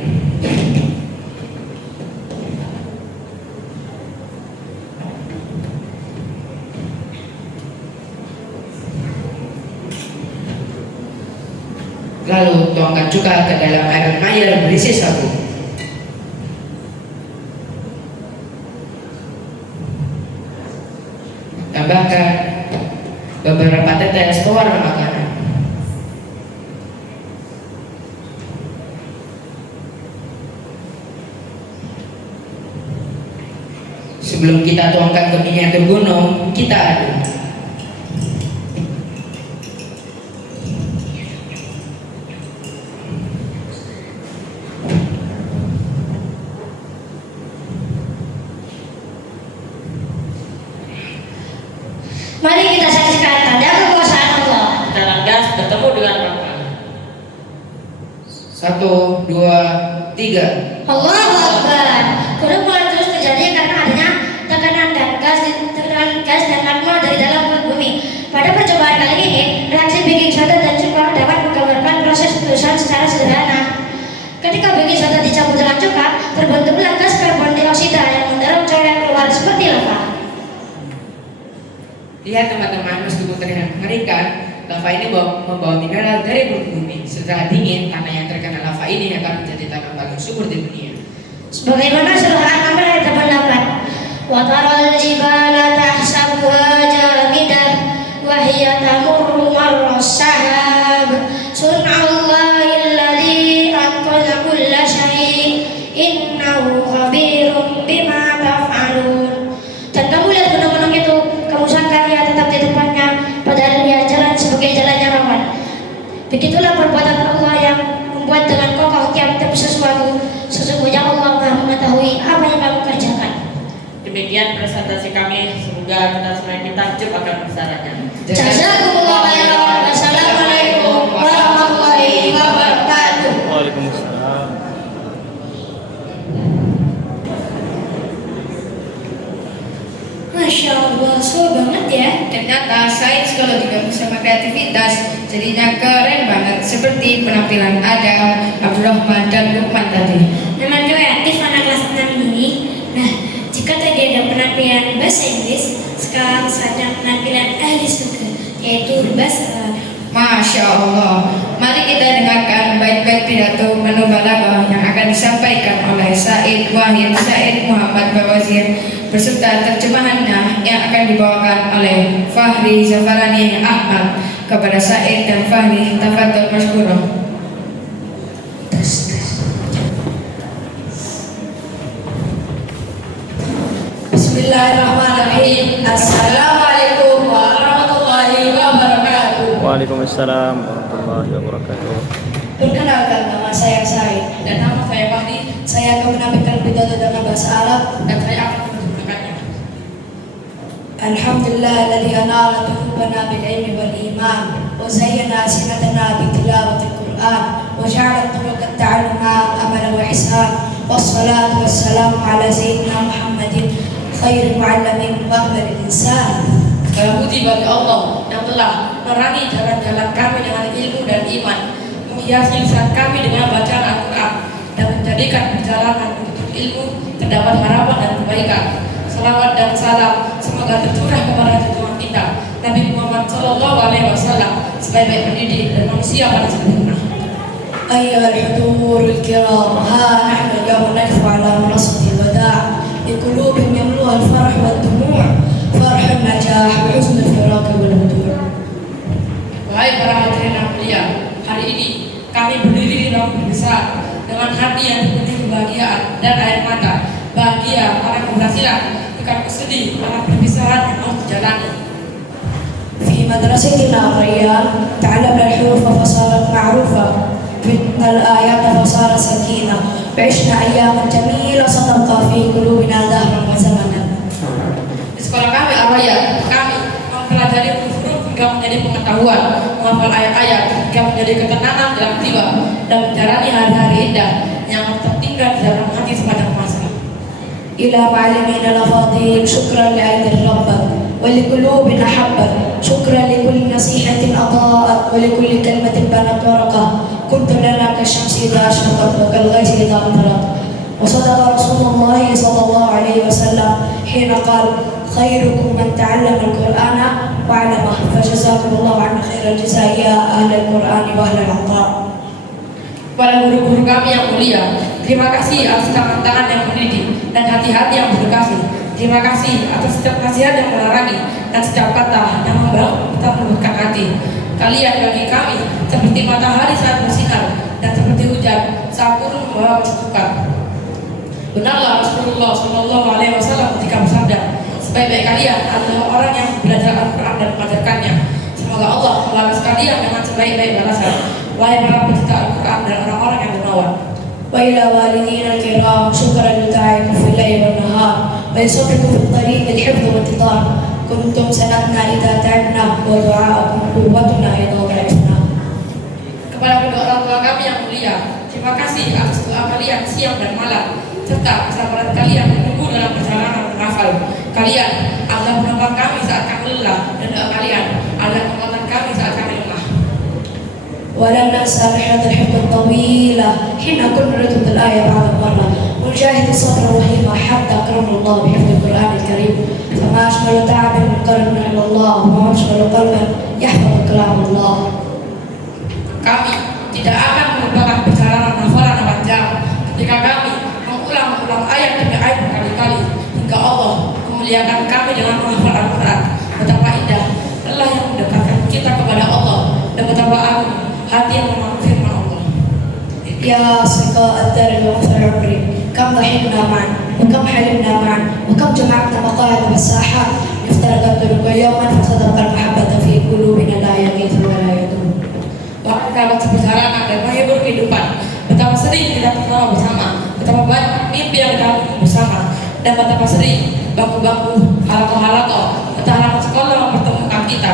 Lalu tuangkan cuka ke dalam air Mayer berisi sabun. Tambahkan beberapa tetes pewarna makanan. Sebelum kita tuangkan ke miniatur gunung, kita aduk. Mari kita saksikan tanda kekuasaan Allah. Dalam gas bertemu dengan lava. 1, 2, 3. Allahu Akbar. Gunung meletus terjadi karena adanya tekanan dan magma dari dalam perut bumi. Pada percobaan kali ini, reaksi baking soda dan cuka dapat menggambarkan proses letusan secara sederhana. Ketika baking soda dicampur dengan cuka, terbentuklah gas karbon dioksida yang mendorong cairan keluar seperti lava. Lihat teman-teman, meskipun terlihat mengerikan, lava ini membawa mineral dari perut bumi. Setelah dingin, tanah yang terkena lava ini akan menjadi tanah paling subur di dunia. Sebagaimana surah An-Naml ayat 88. Wa taral jibala tahsabuha jamidah wa hiya tamurru marras sahab. Sun'allahi alladzi atqana kulla syai' innahu khabirum bima taf'alun. Dan kamu lihat gunung-gunung itu, kamu sangka ia tetap di tempatnya, padahal ia jalan sebagai jalannya rawan. Begitulah perbuatan Allah yang membuat dengan kokoh tiap-tiap sesuatu. Sesungguhnya Allah Maha mengetahui apa yang kamu kerjakan. Demikian presentasi kami, semoga kita semakin takjub akan besarannya. Jazakumullah khairan. Wassalamualaikum warahmatullahi wabarakatuh. Waalaikumsalam. Masya Allah, seru banget ya. Ternyata sains kalau digabung sama kreativitas jadinya keren banget, seperti penampilan Adam, Abdurrahman, dan Lukman tadi. Memang kreatif anak kelas 6 ini. Nah, jika tadi ada penampilan bahasa Inggris, sekarang saatnya penampilan ahli surga, yaitu bahasa Arab. Masya Allah. Mari kita dengarkan baik-baik pidato menu balaghah yang akan disampaikan oleh Said Wahid Said Muhammad Bawazir beserta terjemahannya yang akan dibawakan oleh Fahri Zafarani Ahmad. Kepada Said dan Fahri, tafadhol mashkurah. Bismillahirrahmanirrahim. Assalamualaikum warahmatullahi wabarakatuh. Waalaikumsalam warahmatullahi wabarakatuh. Perkenalkan, nama saya Said Dan nama saya Fahri, Saya akan menampilkan pidato dengan bahasa Arab. dan saya akan menunjukkannya. Alhamdulillah alladhi anara qulubana bil ilmi wal iman wa zayyana alsinatana bi tilawati al-Qur'an wa ja'ala turuq at-ta'allum amala wa ihsan. Wassalatu wassalamu ala sayyidina Muhammadin khairil mu'allamin wa akmalil insan. Segala puji bagi Allah yang telah menerangi jalan-jalan kami dengan ilmu dan iman, menghiasi lisan kami dengan bacaan Al-Quran, dan menjadikan perjalanan menuju ilmu terdapat harapan dan kebaikan. Salawat dan salam semoga tercurah kepada junjungan kita Nabi Muhammad SAW sebagai pendidik dan manusia pada sempurna. أيها الحضور الكرام، ها نحن اليوم نقف على منصة الوداع بقلوب يملؤها الفرح والدموع، فرح النجاح وحزن الفراق والهدوء. Wahai para hadirin yang mulia, hari ini kami berdiri di ruang besar dengan hati yang dipenuhi kebahagiaan dan air mata. Bahagia para keberhasilan, bukan sedih para perpisahan yang harus dijalani. في مدرستنا الريان تعلمنا الحروف فصارت معروفة، فتنا الآيات فصارت سكينة، وعشنا أياما جميلة ستبقى في قلوبنا دهرا وزمنا. Di sekolah kami Al-Raya, kami mempelajari huruf hingga menjadi pengetahuan, menghafal ayat-ayat hingga menjadi ketenangan dalam jiwa, dan menjalani hari-hari indah yang tertinggal di dalam hati sepanjang masa. إلى معلمينا الأفاضل شكرا لأيدي الرب ولقلوب أحبت، شكرا لكل نصيحة أضاءت ولكل كلمة بنت ورقة، كنت لنا كالشمس إذا أشرقت وكالغيث إذا أمطرت. وصدق رسول الله صلى الله عليه وسلم حين قال خيركم من تعلم القرآن وعلمه، فجزاكم الله عنا خير الجزاء يا أهل القرآن وأهل العطاء. Para guru-guru kami yang mulia, terima kasih atas tangan-tangan yang mendidik dan hati-hati yang berdekasi. Terima kasih atas setiap nasihat yang menerangi dan setiap kata yang membangun kita melembutkan hati. Kalian bagi kami seperti matahari saat bersinar dan seperti hujan saat turun membawa kesejukan. Benarlah Rasulullah SAW ketika bersabda, sebaik-baik kalian adalah orang yang belajar Al-Quran dan mengajarkannya. Semoga Allah membalas kalian dengan sebaik-baik balasan. Wahai para pecinta Al-Quran dan orang-orang yang dermawan. وإلى والدينا الكرام شكرا لدعائكم في الليل والنهار ويصبركم في الطريق الحفظ والانتظار، كنتم سندنا إذا تعبنا ودعاءكم قوتنا إذا ضعفنا. Kepada kedua orang tua kami yang mulia, terima kasih atas doa kalian siang dan malam, serta kesabaran kalian menunggu dalam perjalanan menghafal. Kalian adalah penopang kami saat kami lelah, dan doa kalian adalah kekuatan kami saat kami lemah. ولن ننسى رحلة الحب الطويلة حين كنا نردد الآية بعد مرة ونجاهد الصدر الرحيمة حتى أكرمنا الله بحفظ القرآن الكريم، فما أشمل تعب من قلب إلى الله وما أشمل قلبا يحفظ كلام الله. Kami tidak akan melupakan perjalanan hafalan yang panjang ketika kami mengulang-ulang ayat demi ayat berkali-kali hingga Allah memuliakan kami dengan menghafal Al-Quran. Betapa indah Allah yang mendekatkan kita kepada Allah, dan betapa agung hati yang memahami firman Allah. يا أصدقاء الدار ومثل عمري، كم ضحكنا معا وكم حلمنا معا وكم جمعنا مقاعد والساحات، افترقت الطرق يوما فصدق المحبة في قلوبنا لا يغيث ولا يدوم. Wahai kerabat seperjalanan dan menghibur kehidupan, betapa sering kita tertawa bersama, betapa banyak mimpi yang kita lakukan bersama, dan betapa sering bangku-bangku, halaqah-halaqah, atau halaman sekolah mempertemukan kita.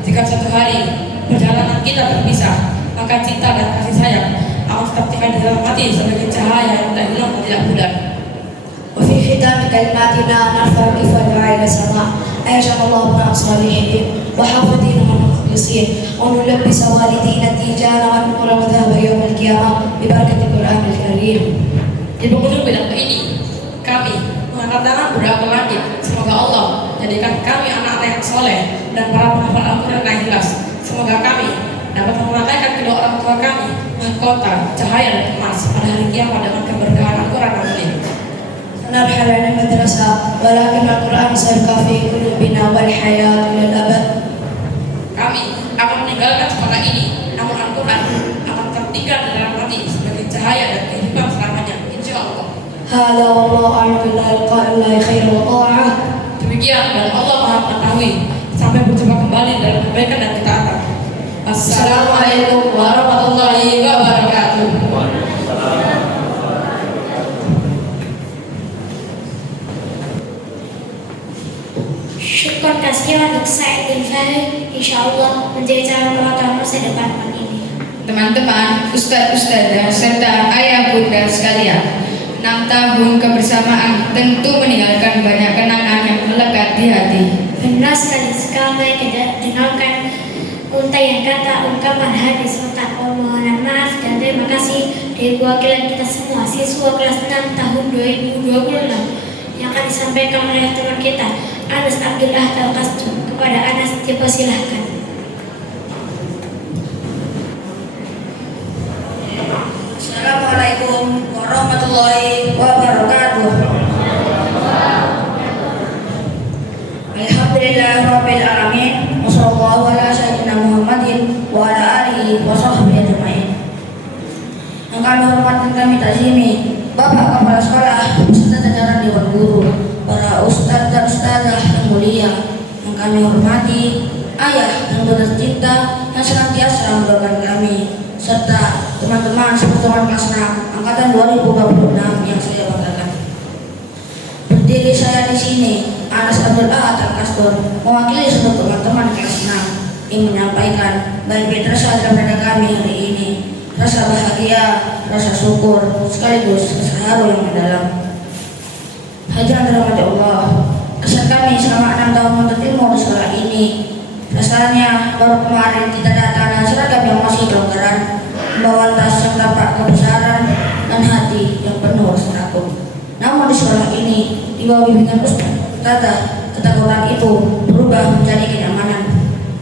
Jika suatu hari perjalanan kita terpisah, maka cinta dan kasih sayang akan tetap tinggal di dalam hati sebagai cahaya yang tidak hilang dan tidak pudar. وفي ختام كلماتنا نرفع كيف دعاء إلى السماء، أيجعل الله بنا صالحين وحافظين ومخلصين، ونلبس والدينا التيجان والنور وذهب يوم القيامة ببركة القرآن الكريم. Di penghujung pidato ini, kami mengangkat tangan berdoa ke langit. Semoga Allah jadikan kami anak-anak yang soleh dan para penghafal Al-Quran yang ikhlas. Semoga kami dapat memakaikan kedua orang tua kami mahkota, cahaya dan emas pada hari kiamat dengan keberkahan Al-Quran yang mulia. نرحل عن المدرسة ولكن القرآن سيبقى في قلوبنا والحياة إلى الأبد. Kami akan meninggalkan sekolah ini, namun Al-Quran akan tertinggal di dalam hati sebagai cahaya dan kehidupan selamanya, insya Allah. هذا والله أعلم بالله القائل لا خير وطاعة. Demikian dan Allah Maha mengetahui. Sampai berjumpa kembali dalam kebaikan dan ketaatan. Assalamualaikum warahmatullahi wabarakatuh. Syukur kasih untuk Said bin Fahid, insya Allah menjadi calon wakil masa depan ini. Teman-teman, ustaz-ustazah serta ayah bunda sekalian, 6 tahun kebersamaan tentu meninggalkan banyak kenangan yang melekat di hati. Benar sekali, sekali kita dengarkan untaian kata ungkapan hadis serta permohonan maaf dan terima kasih dari perwakilan kita semua siswa kelas 6 tahun 2026 yang akan disampaikan oleh teman kita Anas Abdullah Al-Qastum. Kepada Anas dipersilahkan. Assalamualaikum warahmatullahi wabarakatuh. Alhamdulillahirabbil alamin. Wassallallahu ala sayyidina Muhammadin wa ala alihi wa sahbihi ajmain. Yang kami hormati dan kami takzimi Bapak Kepala Sekolah beserta jajaran Dewan Guru, para ustadz dan ustadzah yang mulia. Yang kami hormati ayah yang tercinta yang senantiasa mendoakan kami, serta teman-teman seperjuangan kelas 6 angkatan 2026 yang saya banggakan. Berdiri saya di sini, Anas Abdullah Al-Qastum, mewakili seluruh teman-teman kelas 6 ingin menyampaikan baik rasa dalam dada kami hari ini, rasa bahagia, rasa syukur, sekaligus rasa haru yang mendalam. Hadirin dirahmati Allah, kesan kami selama 6 tahun menuntut ilmu di sekolah ini, rasanya baru kemarin kita datang dengan seragam yang masih kelonggaran, membawa tas yang tampak kebesaran dan hati yang penuh rasa takut. Namun di sekolah ini, di bawah bimbingan Ustaz, ketakutan itu berubah menjadi kenyamanan.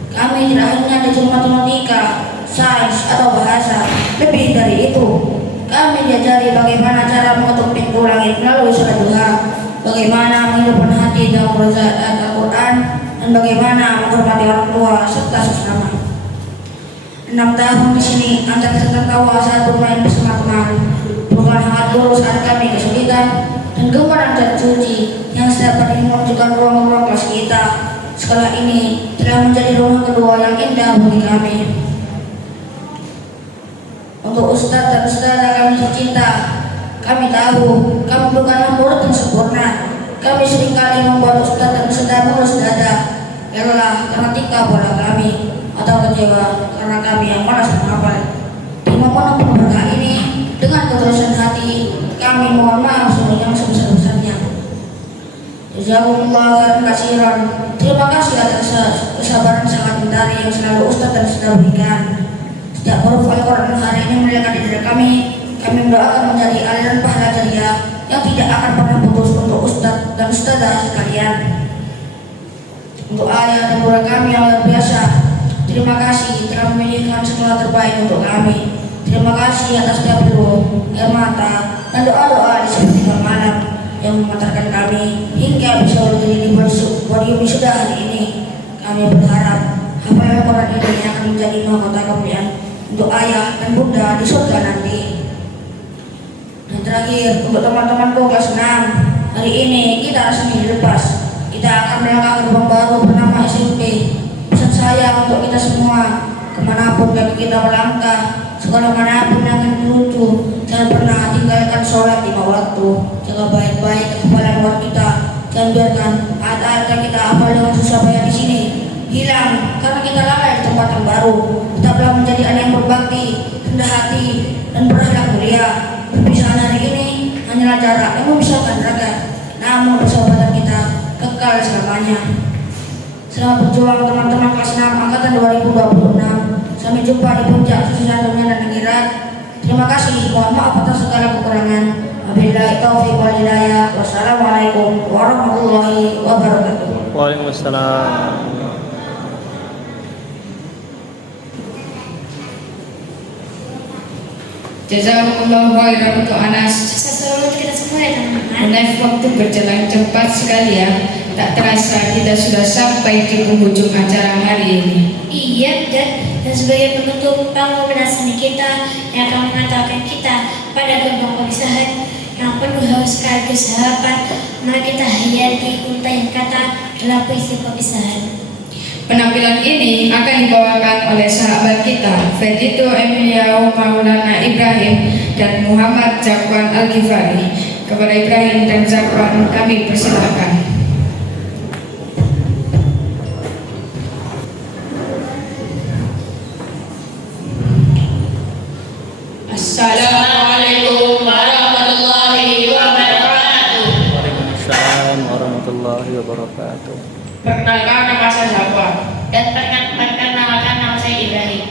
Kami tidak hanya dicari matematika, sains atau bahasa, lebih dari itu, kami diajari bagaimana cara mengetuk pintu langit melalui sholat duha, bagaimana menghidupkan hati dalam belajar Al-Quran, dan bagaimana menghormati orang tua serta sesama. 6 tahun di sini antara tertawa saat bermain bersama teman, bukan hangat dulu saat kami kesulitan, dan gemar dan suci yang setiap hari menunjukkan ruang-ruang kelas kita. Sekolah ini telah menjadi rumah kedua yang indah bagi kami. Untuk ustadz dan ustadzah kami tercinta, kami tahu kami bukanlah murid yang sempurna. Kami seringkali membuat ustadz dan ustadzah mulus dada, lelah karena tingkah pola kami, atau kecewa karena kami yang malas menghafal. Di momen berkah ini, dengan ketulusan hati, kami mohon maaf yang sebesar-besarnya. Jazakumullah khairan katsiran. Terima kasih atas kesabaran sangat mentari yang selalu ustadz dan ustadzah berikan. Setiap huruf Al-Quran hari ini melekat di diri kami mendoakan menjadi aliran pahala jariah yang tidak akan pernah putus untuk ustadz dan ustadzah sekalian. Untuk ayah dan bunda kami yang luar biasa, terima kasih telah memilihkan sekolah terbaik untuk kami. Terima kasih atas setiap doa, air mata, dan doa-doa di setiap malam yang mengantarkan kami hingga bisa berdiri di podium wisuda hari ini. Kami berharap hafalan Quran ini akan menjadi mahkota kemuliaan untuk ayah dan bunda di surga nanti. Dan terakhir, untuk teman-temanku kelas 6, hari ini kita resmi dilepas. Kita akan melangkah gerbang baru bernama SMP. Pesan saya untuk kita semua, kemanapun kaki kita melangkah, sekolah manapun yang akan menuju, jangan pernah tinggalkan sholat 5 waktu. Jaga baik-baik kekebalan luar kita. Jangan biarkan ayat-ayat yang kita hafal dengan susah payah di sini hilang karena kita lalai di tempat yang baru. Tetaplah menjadi anak yang berbakti, rendah hati, dan berakhlak mulia. Perpisahan hari ini hanyalah jarak yang memisahkan raga, namun persahabatan kita kekal selamanya. Selamat berjuang teman-teman kelas 6 angkatan 2026. Sampai jumpa di puncak susah dunia dan akhirat. Terima kasih. Mohon maaf atas segala kekurangan. Wabillahi taufiq wal hidayah. Wassalamualaikum warahmatullahi wabarakatuh. Waalaikumsalam. Jazakumullah khairan untuk Anas. Selalu untuk kita semua ya teman-teman. Unef, waktu berjalan cepat sekali ya. Tak terasa kita sudah sampai di penghujung acara hari ini. Iya, dan sebagai penutup panggung seni kita yang akan mengantarkan kita pada gerbang perpisahan yang penuh haus sekaligus harapan, mari kita hayati unta yang kata dalam puisi perpisahan. Penampilan ini akan dibawakan oleh sahabat kita Fedito Emilio Maulana Ibrahim dan Muhammad Zakwan Al-Ghifari. Kepada Ibrahim dan Zakwan kami persilakan. Assalamualaikum warahmatullahi wabarakatuh. Waalaikumsalam warahmatullahi wabarakatuh. Perkenalkan, nama saya Zakwan. Dan perkenalkan nama saya Ibrahim.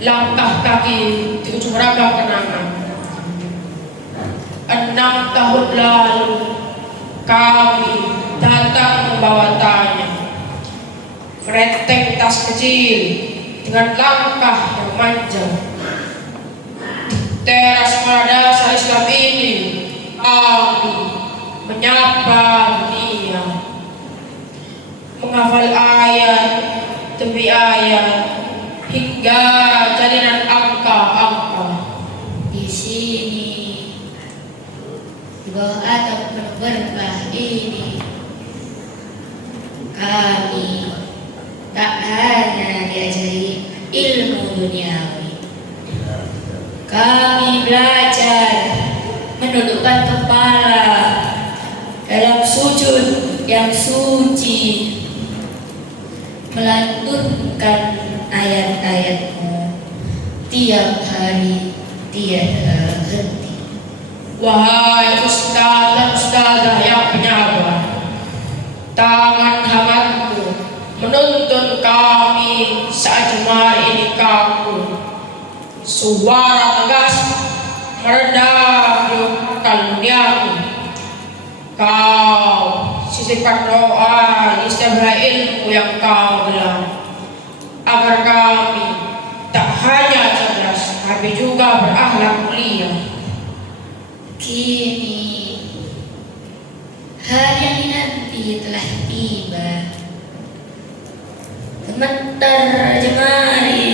Langkah kaki di ujung ragam kenangan. 6 tahun lalu kami datang membawa tanya, merenteng tas kecil dengan langkah yang manja. Teras Madrasah Islam ini kami menyapa dunia, menghafal ayat demi ayat hingga jalinan angka-angka. Di sini, di bawah atap berkah ini, kami tak hanya diajari ilmu duniawi, kami belajar menundukkan kepala dalam sujud yang suci, melantunkan ayat-ayat-Mu tiap hari tiada henti. Wahai ustaz dan ustazah yang penyabar, tangan hamad-Mu menuntun kami saat jemari ini kaku. Suara tegas meredam duniaku. Kau sisipkan doa di setiap ilmu yang Kau gelar, agar kami tak hanya cerdas tapi juga berakhlak mulia. Kini hari yang dinanti telah tiba. Gemetar jemari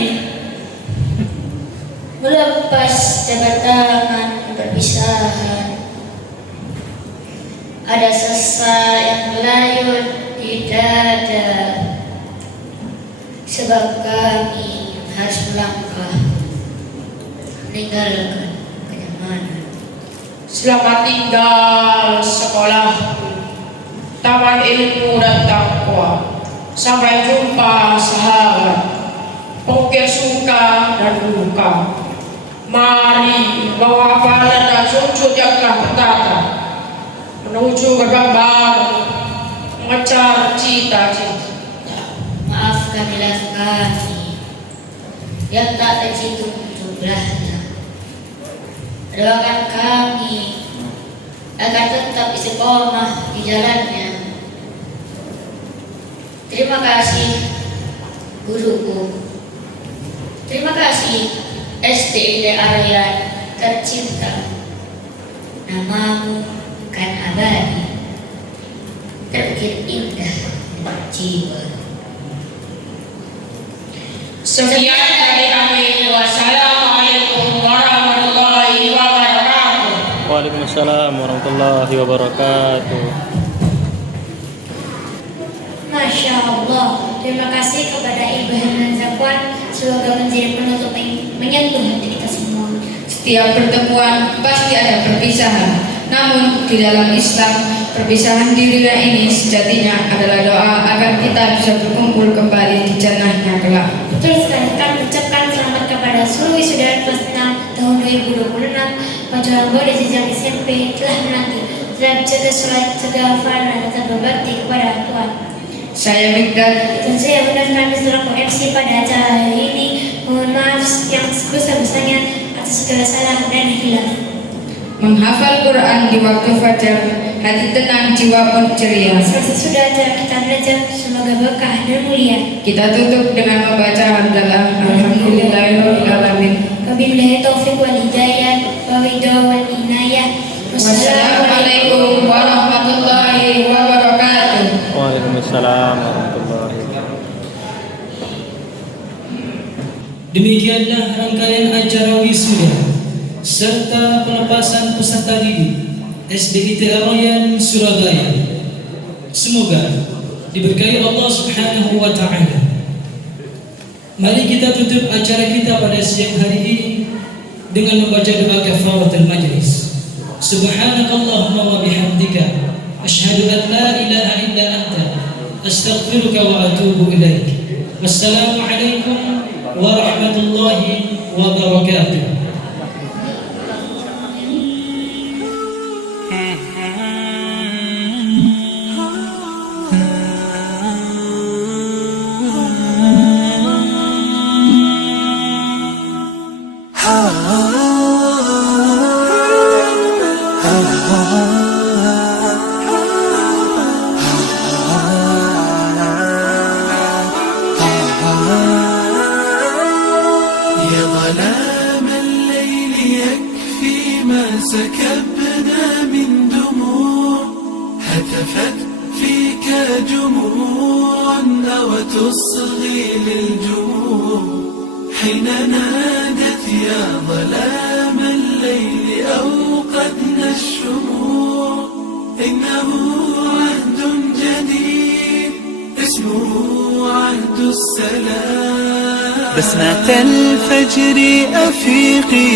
melepas jabat tangan perpisahan. Ada sesak yang melayut di dada, sebab kami harus melangkah meninggalkan kenyamanan. Selamat tinggal sekolahku, taman ilmu dan takwa. Sampai jumpa sahabat, pengukir suka dan duka. Mari bawa hafalan dan sujud yang telah tertata menuju gerbang baru, mengejar cita-cita. Maafkanlah kami yang tak terhitung jumlahnya. Doakan kami agar tetap istiqomah di jalannya. Terima kasih guruku. Terima kasih STID Aryan tercinta. Namamu kan abadi, terukir indah jiwa. Sekian dari kami. Wassalamualaikum warahmatullahi wabarakatuh. Waalaikumsalam warahmatullahi wabarakatuh. Masya Allah, terima kasih kepada Ibrahim dan Zakwan. Semoga menjadi penutup yang menyentuh hati kita semua. Setiap pertemuan pasti ada perpisahan. Namun di dalam Islam, perpisahan di dunia ini sejatinya adalah doa agar kita bisa berkumpul kembali di jannahnya kelak. Betul sekali, kami ucapkan selamat kepada seluruh wisudawan kelas 6 tahun 2026. Perjuangan bodoh di jenjang SMP telah menanti, telah menjaga sholat, jaga hafalan dan tetap berbakti kepada Tuhan. Saya Mikdad Dan saya benar-benar selaku MC pada acara hari ini. Mohon maaf yang sebesar-besarnya atas segala salah dan hilaf. menghafal Quran di waktu fajar, hati tenang, jiwa pun ceria. Selesai sudah acara kita belajar, semoga berkah dan mulia. Kita tutup dengan membaca hamdalah. Alhamdulillahirobbilalamin. Kami Wabillahi taufiq wal hidayah wa ridha wal inayah. Wassalamualaikum warahmatullahi wabarakatuh. Waalaikumsalam warahmatullahi wabarakatuh. Demikianlah rangkaian acara wisuda serta pelepasan peserta didik SDIT Royan Surabaya. Semoga diberkahi Allah Subhanahu wa taala. Mari kita tutup acara kita pada siang hari ini dengan membaca doa kafaratul majlis. Subhanakallahumma wa bihamdika asyhadu an la ilaha illa anta astaghfiruka wa atubu ilaik. Wassalamu alaikum warahmatullahi wabarakatuh. يا ظلام الليل يكفي ما سكبنا من دموع هتفت فيك جموع أو تصغي للجموع حين نادت يا ظلام الليل أوقدنا الشموع إنه عهد جديد اسمه عهد السلام. بسمة الفجر أفيقي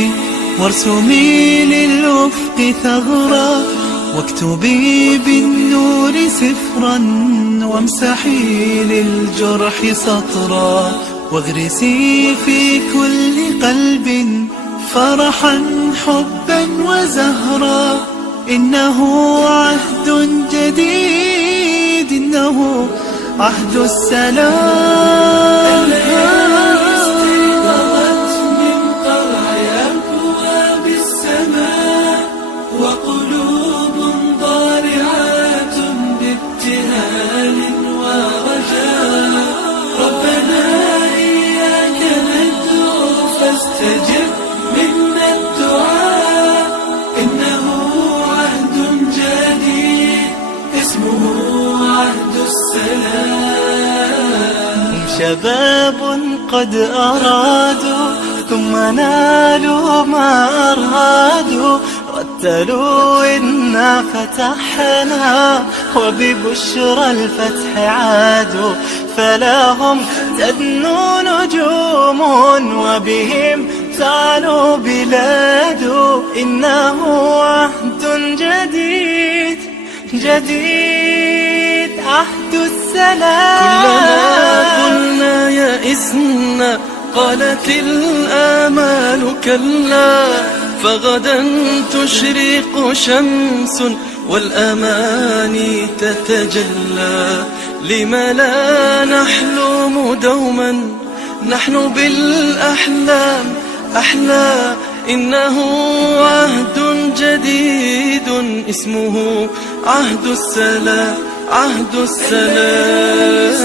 وارسمي للأفق ثغرا واكتبي بالنور سفرا وامسحي للجرح سطرا واغرسي في كل قلب فرحا حبا وزهرا إنه عهد جديد إنه عهد السلام. استيقظت من قرع أبواب السماء وقلوب ضارعات بابتهال ورجاء ربنا إياك ندعو فاستجب منا الدعاء إنه عهد جديد اسمه عهد السلام. شباب قد أرادوا ثم نالوا ما أرادوا رتلوا إنا فتحنا وببشرى الفتح عادوا فلهم تدنو نجوم وبهم تعلو بلاد إنه عهد جديد جديد عهد السلام. كلما كنا يئسنا قالت الآمال كلا فغدا تشرق شمس والأماني تتجلى لم لا نحلم دوما نحن بالأحلام أحلى إنه عهد جديد اسمه عهد السلام عهد السلام.